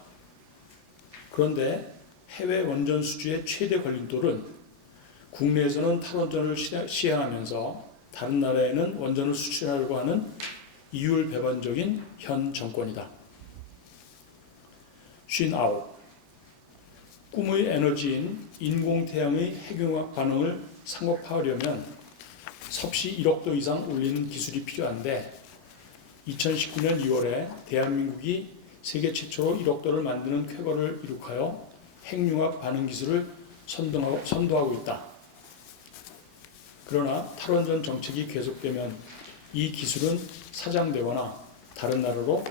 그런데 해외 원전 수주의 최대 걸림돌은 국내에서는 탈원전을 시행하면서 다른 나라에는 원전을 수출하려고 하는 이율배반적인 현 정권이다. 59. 꿈의 에너지인 인공태양의 핵융합 반응을 상업화하려면 섭씨 1억 도 이상 올리는 기술이 필요한데 2019년 2월에 대한민국이 세계 최초로 1억 도를 만드는 쾌거를 이룩하여 핵융합 반응 기술을 선도하고 있다. 그러나 탈원전 정책이 계속되면 이 기술은 사장되거나 다른 나라로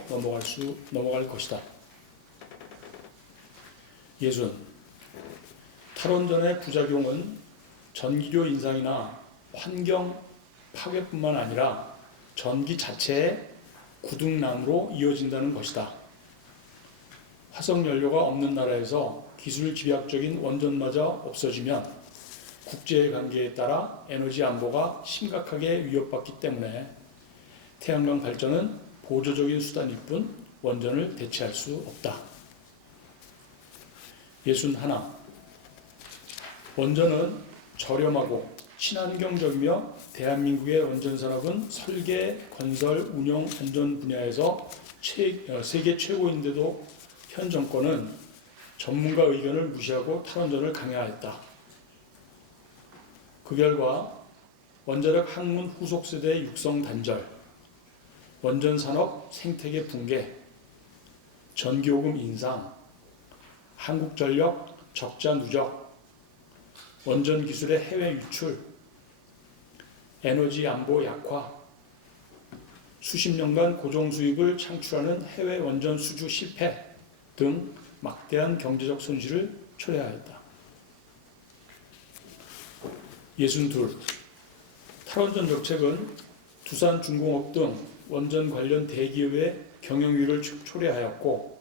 넘어갈 것이다. 60. 탈원전의 부작용은 전기료 인상이나 환경 파괴뿐만 아니라 전기 자체의 구둥남으로 이어진다는 것이다. 화석연료가 없는 나라에서 기술 집약적인 원전마저 없어지면 국제관계에 따라 에너지 안보가 심각하게 위협받기 때문에 태양광 발전은 보조적인 수단일 뿐 원전을 대체할 수 없다. 61. 원전은 저렴하고 친환경적이며 대한민국의 원전 산업은 설계, 건설, 운영, 안전 분야에서 세계 최고인데도 현 정권은 전문가 의견을 무시하고 탈원전을 강행하였다. 그 결과 원자력 학문 후속 세대 육성 단절, 원전 산업 생태계 붕괴, 전기요금 인상, 한국전력 적자 누적, 원전 기술의 해외 유출, 에너지 안보 약화, 수십 년간 고정 수입을 창출하는 해외 원전 수주 실패 등 막대한 경제적 손실을 초래하였다. 62. 탈원전 정책은 두산중공업 등 원전 관련 대기업의 경영위를 초래하였고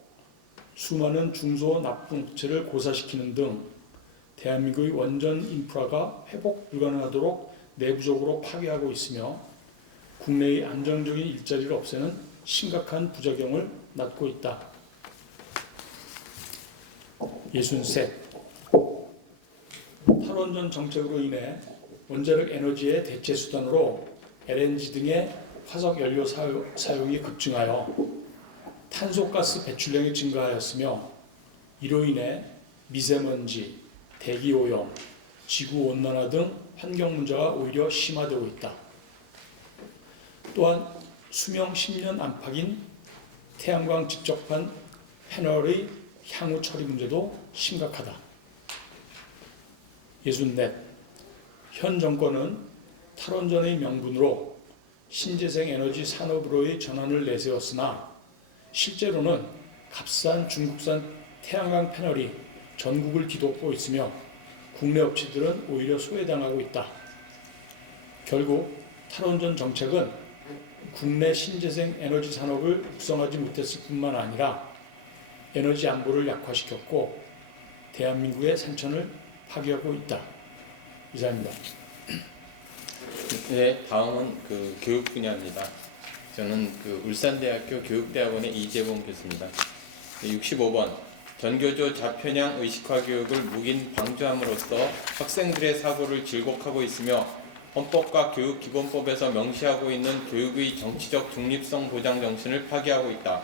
수많은 중소 납품업체를 고사시키는 등 대한민국의 원전 인프라가 회복 불가능하도록 내부적으로 파괴하고 있으며 국내의 안정적인 일자리를 없애는 심각한 부작용을 낳고 있다. 63. 탈원전 정책으로 인해 원자력 에너지의 대체 수단으로 LNG 등의 화석 연료 사용이 급증하여 탄소가스 배출량이 증가하였으며 이로 인해 미세먼지, 대기오염, 지구온난화 등 환경 문제가 오히려 심화되고 있다. 또한 수명 10년 안팎인 태양광 직접판 패널의 향후 처리 문제도 심각하다. 64. 현 정권은 탈원전의 명분으로 신재생 에너지 산업으로의 전환을 내세웠으나 실제로는 값싼 중국산 태양광 패널이 전국을 뒤덮고 있으며 국내 업체들은 오히려 소외당하고 있다. 결국 탈원전 정책은 국내 신재생 에너지 산업을 육성하지 못했을 뿐만 아니라 에너지 안보를 약화시켰고 대한민국의 산천을 파괴하고 있다. 이상입니다. 네, 다음은 교육 분야입니다. 저는 울산대학교 교육대학원의 이재범 교수입니다. 65번 전교조 좌편향 의식화 교육을 묵인 방조함으로써 학생들의 사고를 질곡하고 있으며 헌법과 교육기본법에서 명시하고 있는 교육의 정치적 중립성 보장 정신을 파기하고 있다.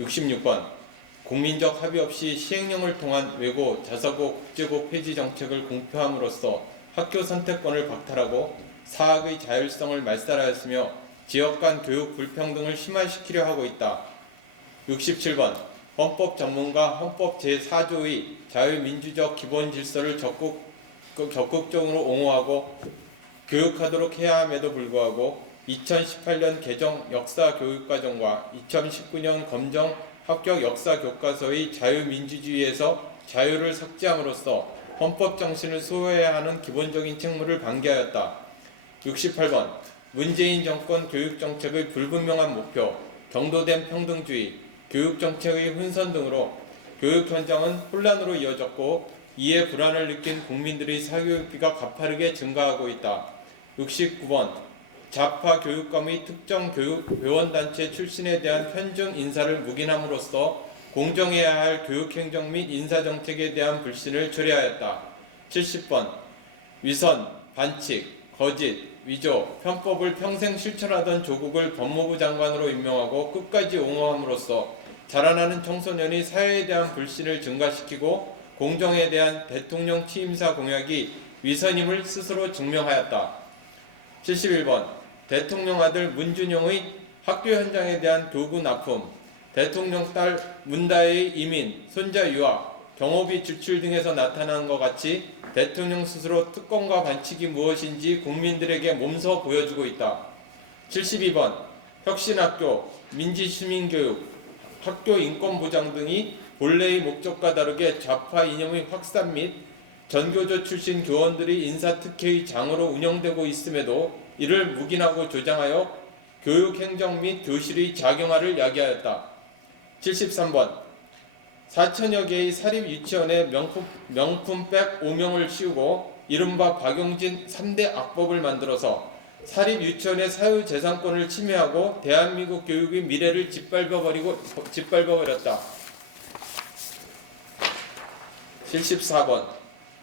66번 국민적 합의 없이 시행령을 통한 외고, 자사고, 국제고 폐지 정책을 공표함으로써 학교 선택권을 박탈하고 사학의 자율성을 말살하였으며 지역 간 교육 불평등을 심화시키려 하고 있다. 67번 헌법 전문가 헌법 제4조의 자유민주적 기본 질서를 적극적으로 옹호하고 교육하도록 해야 함에도 불구하고 2018년 개정 역사교육과정과 2019년 검정 합격 역사교과서의 자유민주주의에서 자유를 삭제함으로써 헌법 정신을 소외해야 하는 기본적인 책무를 방기하였다. 68번 문재인 정권 교육정책의 불분명한 목표, 경도된 평등주의, 교육정책의 혼선 등으로 교육 현장은 혼란으로 이어졌고 이에 불안을 느낀 국민들의 사교육비가 가파르게 증가하고 있다. 69번 좌파 교육감의 특정 교원단체 출신에 대한 편중 인사를 묵인함으로써 공정해야 할 교육행정 및 인사정책에 대한 불신을 초래하였다. 70번 위선, 반칙, 거짓, 위조, 편법을 평생 실천하던 조국을 법무부 장관으로 임명하고 끝까지 옹호함으로써 자라나는 청소년이 사회에 대한 불신을 증가시키고 공정에 대한 대통령 취임사 공약이 위선임을 스스로 증명하였다. 71번 대통령 아들 문준용의 학교 현장에 대한 교구 납품, 대통령 딸 문다혜의 이민, 손자 유학, 경호비 지출 등에서 나타난 것 같이 대통령 스스로 특권과 반칙이 무엇인지 국민들에게 몸소 보여주고 있다. 72번 혁신학교, 민지시민교육, 학교 인권보장 등이 본래의 목적과 다르게 좌파 이념의 확산 및 전교조 출신 교원들이 인사특혜의 장으로 운영되고 있음에도 이를 묵인하고 조장하여 교육행정 및 교실의 작용화를 야기하였다. 73번 4천여 개의 사립유치원에 명품백 5명을 씌우고 이른바 박용진 3대 악법을 만들어서 사립유치원의 사유재산권을 침해하고 대한민국 교육의 미래를 짓밟아버렸다. 74번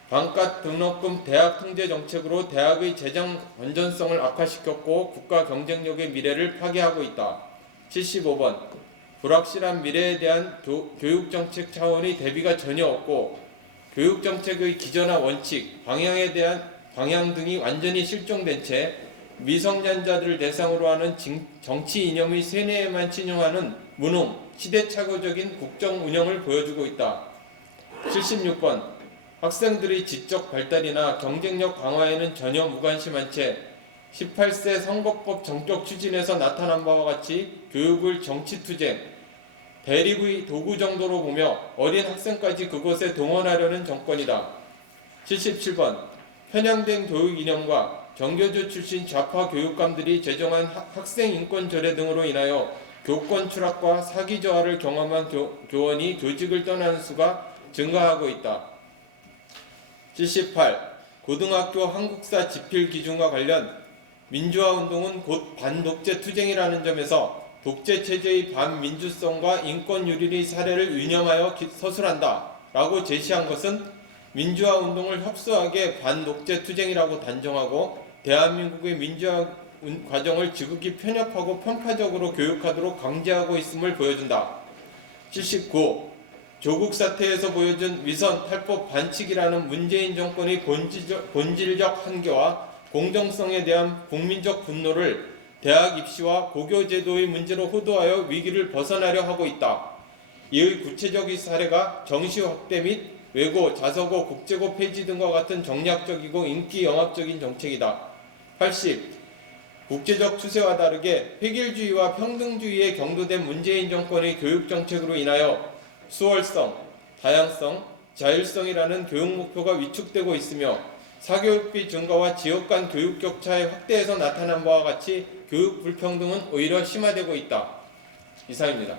반값 등록금 대학 통제 정책으로 대학의 재정 건전성을 악화시켰고 국가 경쟁력의 미래를 파괴하고 있다. 75번 불확실한 미래에 대한 교육정책 차원의 대비가 전혀 없고 교육정책의 기조나 원칙, 방향 등이 완전히 실종된 채 미성년자들을 대상으로 하는 정치 이념의 세뇌에만 친용하는 무능, 시대착오적인 국정 운영을 보여주고 있다. 76번 학생들의 지적 발달이나 경쟁력 강화에는 전혀 무관심한 채 18세 선거법 정격 추진에서 나타난 바와 같이 교육을 정치투쟁, 대립의 도구 정도로 보며 어린 학생까지 그것에 동원하려는 정권이다. 77번 편향된 교육 이념과 정교조 출신 좌파 교육감들이 제정한 학생인권 조례 등으로 인하여 교권 추락과 사기 저하를 경험한 교원이 교직을 떠나는 수가 증가하고 있다. 78. 고등학교 한국사 지필 기준과 관련 민주화 운동은 곧 반독재 투쟁이라는 점에서 독재 체제의 반민주성과 인권 유린의 사례를 유념하여 서술한다 라고 제시한 것은 민주화 운동을 협소하게 반독재 투쟁이라고 단정하고 대한민국의 민주화 과정을 지극히 편협하고 편파적으로 교육하도록 강제하고 있음을 보여준다. 79. 조국 사태에서 보여준 위선, 탈법, 반칙이라는 문재인 정권의 본질적 한계와 공정성에 대한 국민적 분노를 대학 입시와 고교 제도의 문제로 호도하여 위기를 벗어나려 하고 있다. 이의 구체적인 사례가 정시 확대 및 외고, 자서고, 국제고 폐지 등과 같은 정략적이고 인기 영합적인 정책이다. 80. 국제적 추세와 다르게 획일주의와 평등주의에 경도된 문재인 정권의 교육정책으로 인하여 수월성, 다양성, 자율성이라는 교육 목표가 위축되고 있으며 사교육비 증가와 지역 간 교육 격차의 확대에서 나타난 바와 같이 교육 불평등은 오히려 심화되고 있다. 이상입니다.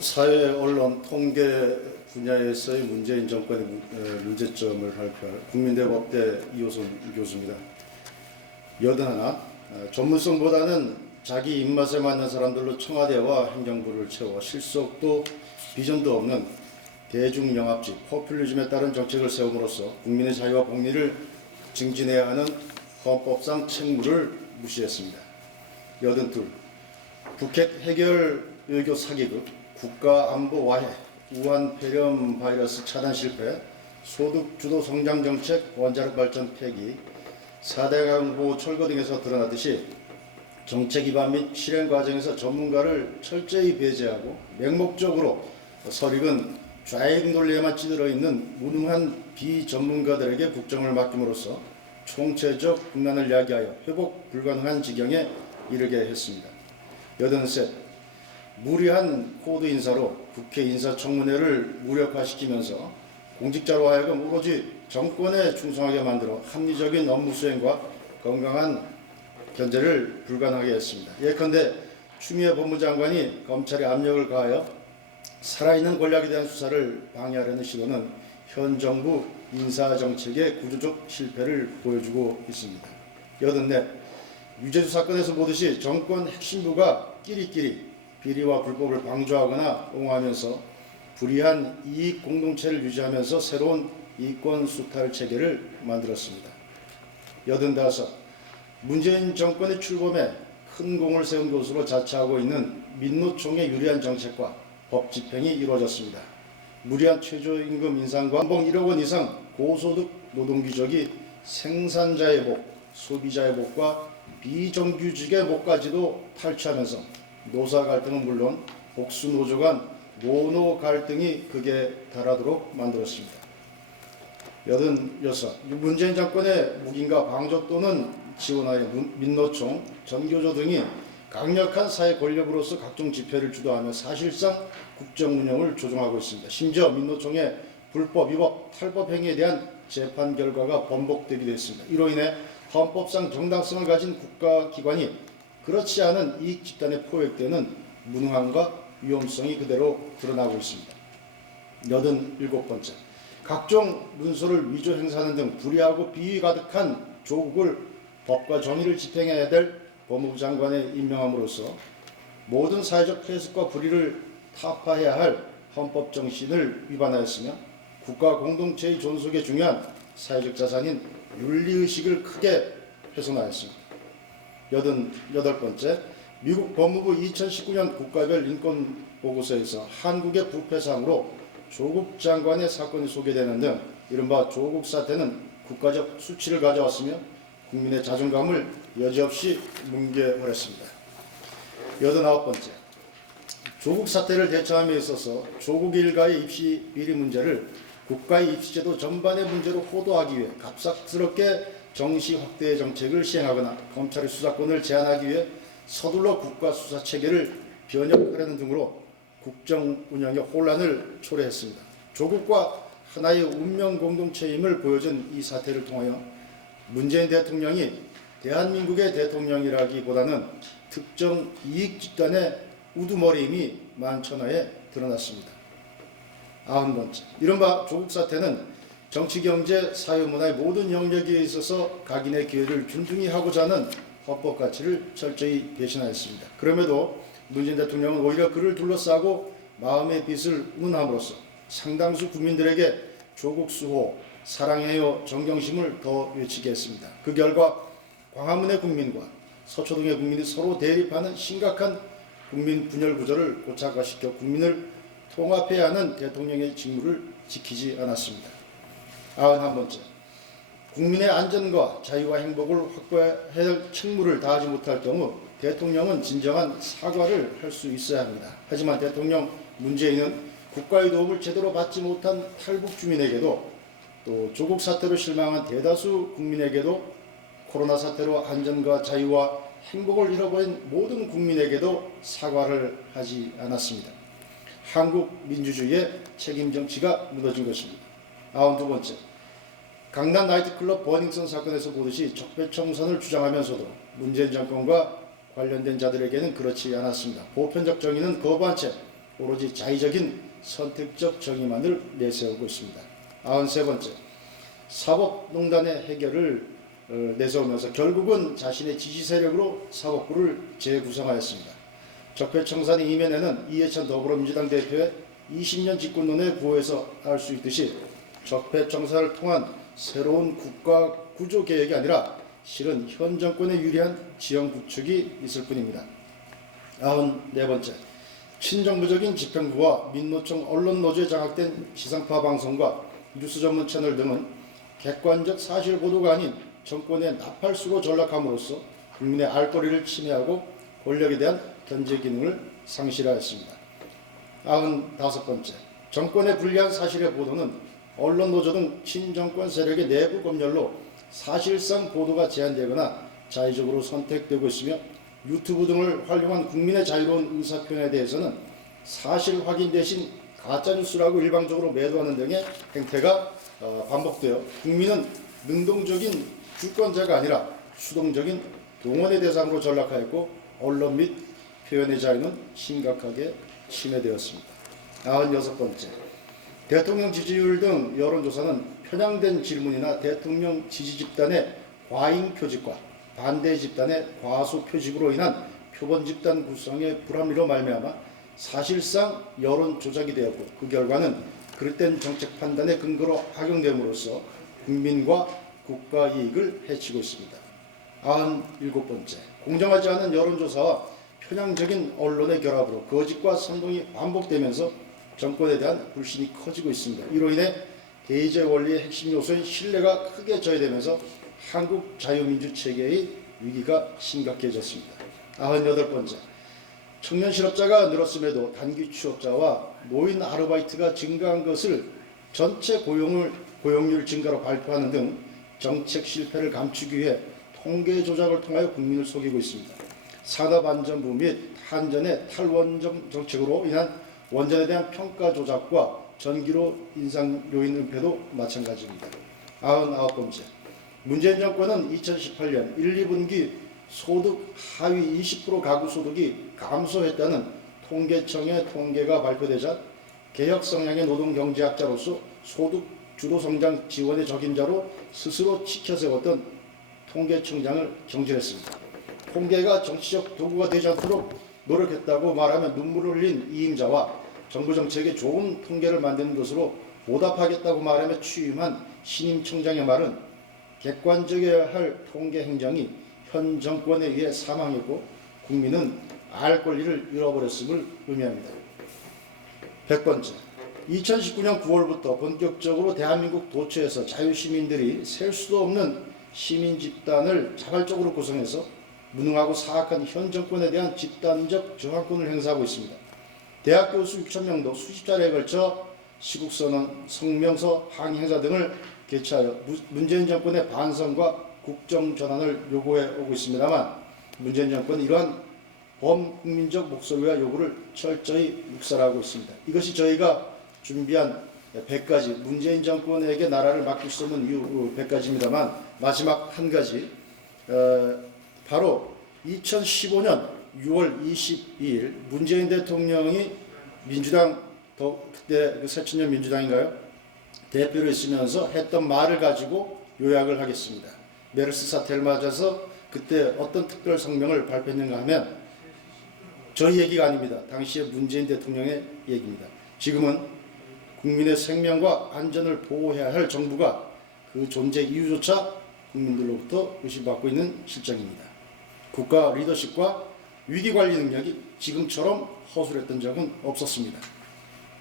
사회 언론 통계 분야에서의 문재인 정권의 문제점을 발표할 국민대법대 이호선 교수입니다. 81. 전문성보다는 자기 입맛에 맞는 사람들로 청와대와 행정부를 채워 실속도 비전도 없는 대중영합지 포퓰리즘에 따른 정책을 세움으로써 국민의 자유와 복리를 증진해야 하는 헌법상 책무를 무시했습니다. 82. 북핵 해결 외교 사기극, 국가안보 와해, 우한 폐렴 바이러스 차단 실패, 소득 주도 성장 정책, 원자력 발전 폐기, 4대 강보 철거 등에서 드러났듯이 정책 기반 및 실행 과정에서 전문가를 철저히 배제하고 맹목적으로 설익은 좌익 논리에만 찌들어 있는 무능한 비전문가들에게 국정을 맡김으로써 총체적 국난을 야기하여 회복 불가능한 지경에 이르게 했습니다. 83. 무리한 코드 인사로 국회 인사청문회를 무력화시키면서 공직자로 하여금 오로지 정권에 충성하게 만들어 합리적인 업무 수행과 건강한 견제를 불가능하게 했습니다. 예컨대 추미애 법무장관이 검찰에 압력을 가하여 살아있는 권력에 대한 수사를 방해하려는 시도는 현 정부 인사정책의 구조적 실패를 보여주고 있습니다. 84. 유재수 사건에서 보듯이 정권 핵심부가 끼리끼리 비리와 불법을 방조하거나 옹호하면서 불이한 이익 공동체를 유지하면서 새로운 이권 수탈 체계를 만들었습니다. 85. 문재인 정권의 출범에 큰 공을 세운 것으로 자처하고 있는 민노총의 유리한 정책과 법 집행이 이루어졌습니다. 무리한 최저임금 인상과 연봉 1억 원 이상 고소득 노동규적이 생산자의 복, 소비자의 복과 비정규직의 복까지도 탈취하면서 노사 갈등은 물론 복수 노조 간 노노 갈등이 극에 달하도록 만들었습니다. 86. 문재인 정권의 묵인과 방조 또는 지원하여 민노총, 전교조 등이 강력한 사회 권력으로서 각종 집회를 주도하며 사실상 국정 운영을 조종하고 있습니다. 심지어 민노총의 불법 위법, 탈법 행위에 대한 재판 결과가 번복되기도 했습니다. 이로 인해 헌법상 정당성을 가진 국가기관이 그렇지 않은 이익 집단에 포획되는 무능함과 위험성이 그대로 드러나고 있습니다. 87번째. 각종 문서를 위조 행사하는 등 불의하고 비위 가득한 조국을 법과 정의를 집행해야 될 법무부 장관에 임명함으로써 모든 사회적 폐쇄과 불의를 타파해야 할 헌법 정신을 위반하였으며 국가 공동체의 존속에 중요한 사회적 자산인 윤리의식을 크게 훼손하였습니다. 88번째. 미국 법무부 2019년 국가별 인권 보고서에서 한국의 부패 사항으로 조국 장관의 사건이 소개되는 등 이른바 조국 사태는 국가적 수치를 가져왔으며 국민의 자존감을 여지없이 뭉개버렸습니다. 89번째. 조국 사태를 대처함에 있어서 조국 일가의 입시 비리 문제를 국가의 입시제도 전반의 문제로 호도하기 위해 갑작스럽게 정시 확대 정책을 시행하거나 검찰의 수사권을 제한하기 위해 서둘러 국가 수사 체계를 변혁하려는 등으로 국정 운영의 혼란을 초래했습니다. 조국과 하나의 운명 공동체임을 보여준 이 사태를 통하여 문재인 대통령이 대한민국의 대통령이라기보다는 특정 이익 집단의 우두머리임이 만천하에 드러났습니다. 90번째. 이른바 조국 사태는 정치, 경제, 사회, 문화의 모든 영역에 있어서 각인의 기회를 균등히 하고자 하는 헌법 가치를 철저히 배신하였습니다. 그럼에도 문재인 대통령은 오히려 그를 둘러싸고 마음의 빛을 운함으로써 상당수 국민들에게 조국 수호, 사랑해요 정경심을 더 외치게 했습니다. 그 결과 광화문의 국민과 서초동의 국민이 서로 대립하는 심각한 국민 분열 구조를 고착화시켜 국민을 통합해야 하는 대통령의 직무를 지키지 않았습니다. 91번째. 국민의 안전과 자유와 행복을 확보해야 할 책무를 다하지 못할 경우 대통령은 진정한 사과를 할 수 있어야 합니다. 하지만 대통령 문재인은 국가의 도움을 제대로 받지 못한 탈북 주민에게도 또 조국 사태로 실망한 대다수 국민에게도 코로나 사태로 안전과 자유와 행복을 잃어버린 모든 국민에게도 사과를 하지 않았습니다. 한국 민주주의의 책임 정치가 무너진 것입니다. 92번째. 강남 나이트클럽 버닝썬 사건에서 보듯이 적폐청산을 주장하면서도 문재인 정권과 관련된 자들에게는 그렇지 않았습니다. 보편적 정의는 거부한 채 오로지 자의적인 선택적 정의만을 내세우고 있습니다. 93번째. 사법농단의 해결을 내세우면서 결국은 자신의 지지 세력으로 사법부를 재구성하였습니다. 적폐청산의 이면에는 이해찬 더불어민주당 대표의 20년 집권론에 구호에서 알 수 있듯이 적폐청산을 통한 새로운 국가 구조 개혁이 아니라 실은 현 정권에 유리한 지형 구축이 있을 뿐입니다. 94번째, 친정부적인 집행부와 민노총 언론노조에 장악된 지상파 방송과 뉴스 전문 채널 등은 객관적 사실 보도가 아닌 정권의 나팔수로 전락함으로써 국민의 알 권리를 침해하고 권력에 대한 견제 기능을 상실하였습니다. 95번째, 정권의 불리한 사실의 보도는 언론 노조 등 친정권 세력의 내부 검열로 사실상 보도가 제한되거나 자의적으로 선택되고 있으며 유튜브 등을 활용한 국민의 자유로운 의사표현에 대해서는 사실 확인 대신 가짜뉴스라고 일방적으로 매도하는 등의 행태가 반복되어 국민은 능동적인 주권자가 아니라 수동적인 동원의 대상으로 전락하였고 언론 및 표현의 자유는 심각하게 침해되었습니다. 96번째, 대통령 지지율 등 여론조사는 편향된 질문이나 대통령 지지 집단의 과잉 표집과 반대 집단의 과소 표집으로 인한 표본 집단 구성의 불합리로 말미암아 사실상 여론 조작이 되었고 그 결과는 그릇된 정책 판단의 근거로 악용됨으로써 국민과 국가 이익을 해치고 있습니다. 97번째, 공정하지 않은 여론조사와 편향적인 언론의 결합으로 거짓과 선동이 반복되면서 정권에 대한 불신이 커지고 있습니다. 이로 인해 대의제 원리의 핵심 요소인 신뢰가 크게 저해되면서 한국 자유민주 체계의 위기가 심각해졌습니다. 98번째, 청년 실업자가 늘었음에도 단기 취업자와 노인 아르바이트가 증가한 것을 전체 고용률 증가로 발표하는 등 정책 실패를 감추기 위해 통계 조작을 통하여 국민을 속이고 있습니다. 산업안전부 및 한전의 탈원전 정책으로 인한 원전에 대한 평가 조작과 전기료 인상 요인 은폐도 마찬가지입니다. 99번째, 문재인 정권은 2018년 1, 2분기 소득 하위 20% 가구 소득이 감소했다는 통계청의 통계가 발표되자 개혁 성향의 노동경제학자로서 소득 주도 성장 지원의 적임자로 스스로 치켜세웠던 통계청장을 경질했습니다. 통계가 정치적 도구가 되지 않도록 노력했다고 말하며 눈물을 흘린 이임자와 정부 정책에 좋은 통계를 만드는 것으로 보답하겠다고 말하며 취임한 신임 청장의 말은 객관적이어야 할 통계 행정이 현 정권에 의해 사망했고 국민은 알 권리를 잃어버렸음을 의미합니다. 100번째, 2019년 9월부터 본격적으로 대한민국 도처에서 자유시민들이 셀 수도 없는 시민 집단을 자발적으로 구성해서 무능하고 사악한 현 정권에 대한 집단적 저항권을 행사하고 있습니다. 대학 교수 6,000명도 수십 차례에 걸쳐 시국선언, 성명서, 항의 행사 등을 개최하여 문재인 정권의 반성과 국정 전환을 요구해 오고 있습니다만 문재인 정권은 이러한 범국민적 목소리와 요구를 철저히 묵살하고 있습니다. 이것이 저희가 준비한 100가지 문재인 정권에게 나라를 맡길 수 없는 이유 100가지입니다만 마지막 한 가지, 바로 2015년 6월 22일 문재인 대통령이 민주당 그때 그 새천년 민주당인가요? 대표로 있으면서 했던 말을 가지고 요약을 하겠습니다. 메르스 사태를 맞아서 그때 어떤 특별 성명을 발표했는가 하면 저희 얘기가 아닙니다. 당시의 문재인 대통령의 얘기입니다. 지금은 국민의 생명과 안전을 보호해야 할 정부가 그 존재 이유조차 국민들로부터 의심받고 있는 실정입니다. 국가 리더십과 위기관리 능력이 지금처럼 허술했던 적은 없었습니다.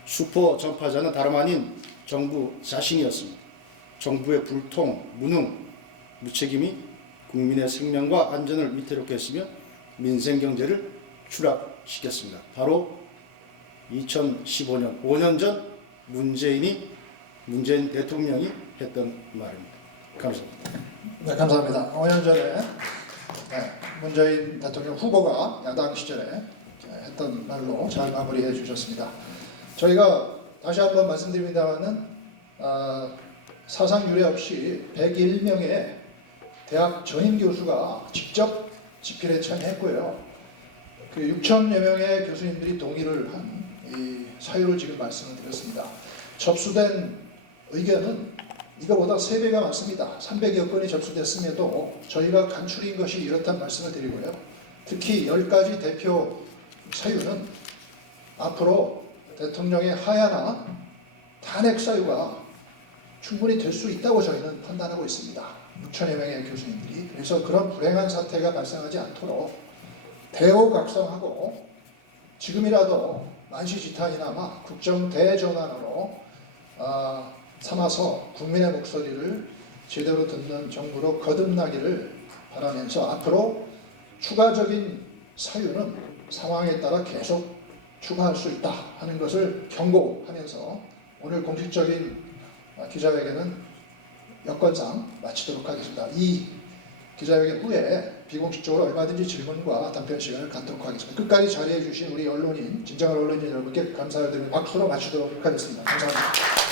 슈퍼 전파자는 다름 아닌 정부 자신이었습니다. 정부의 불통, 무능, 무책임이 국민의 생명과 안전을 위태롭게 했으며 민생경제를 추락시켰습니다. 바로 2015년 5년 전 문재인 대통령이 했던 말입니다. 감사합니다. 네, 감사합니다. 5년 전에 문재인 대통령 후보가 야당 시절에 했던 말로 잘 마무리해 주셨습니다. 저희가 다시 한번 말씀드립니다만은 사상 유례 없이 101명의 대학 전임 교수가 직접 집필에 참여했고요. 그 6,000여 명의 교수님들이 동의를 한 이 사유를 지금 말씀을 드렸습니다. 접수된 의견은 이거보다 3배가 많습니다. 300여 건이 접수됐음에도 저희가 간추린 것이 이렇다는 말씀을 드리고요. 특히 10가지 대표 사유는 앞으로 대통령의 하야나 탄핵 사유가 충분히 될 수 있다고 저희는 판단하고 있습니다. 6천여 명의 교수님들이. 그래서 그런 불행한 사태가 발생하지 않도록 대호각성하고 지금이라도 만시지탄이나마 국정 대전환으로 삼아서 국민의 목소리를 제대로 듣는 정부로 거듭나기를 바라면서 앞으로 추가적인 사유는 상황에 따라 계속 추가할 수 있다 하는 것을 경고하면서 오늘 공식적인 기자회견은 여건상 마치도록 하겠습니다. 이 기자회견 후에 비공식적으로 얼마든지 질문과 답변 시간을 갖도록 하겠습니다. 끝까지 자리해 주신 우리 언론인, 진정한 언론인 여러분께 감사를 드리며 박수로 마치도록 하겠습니다. 감사합니다.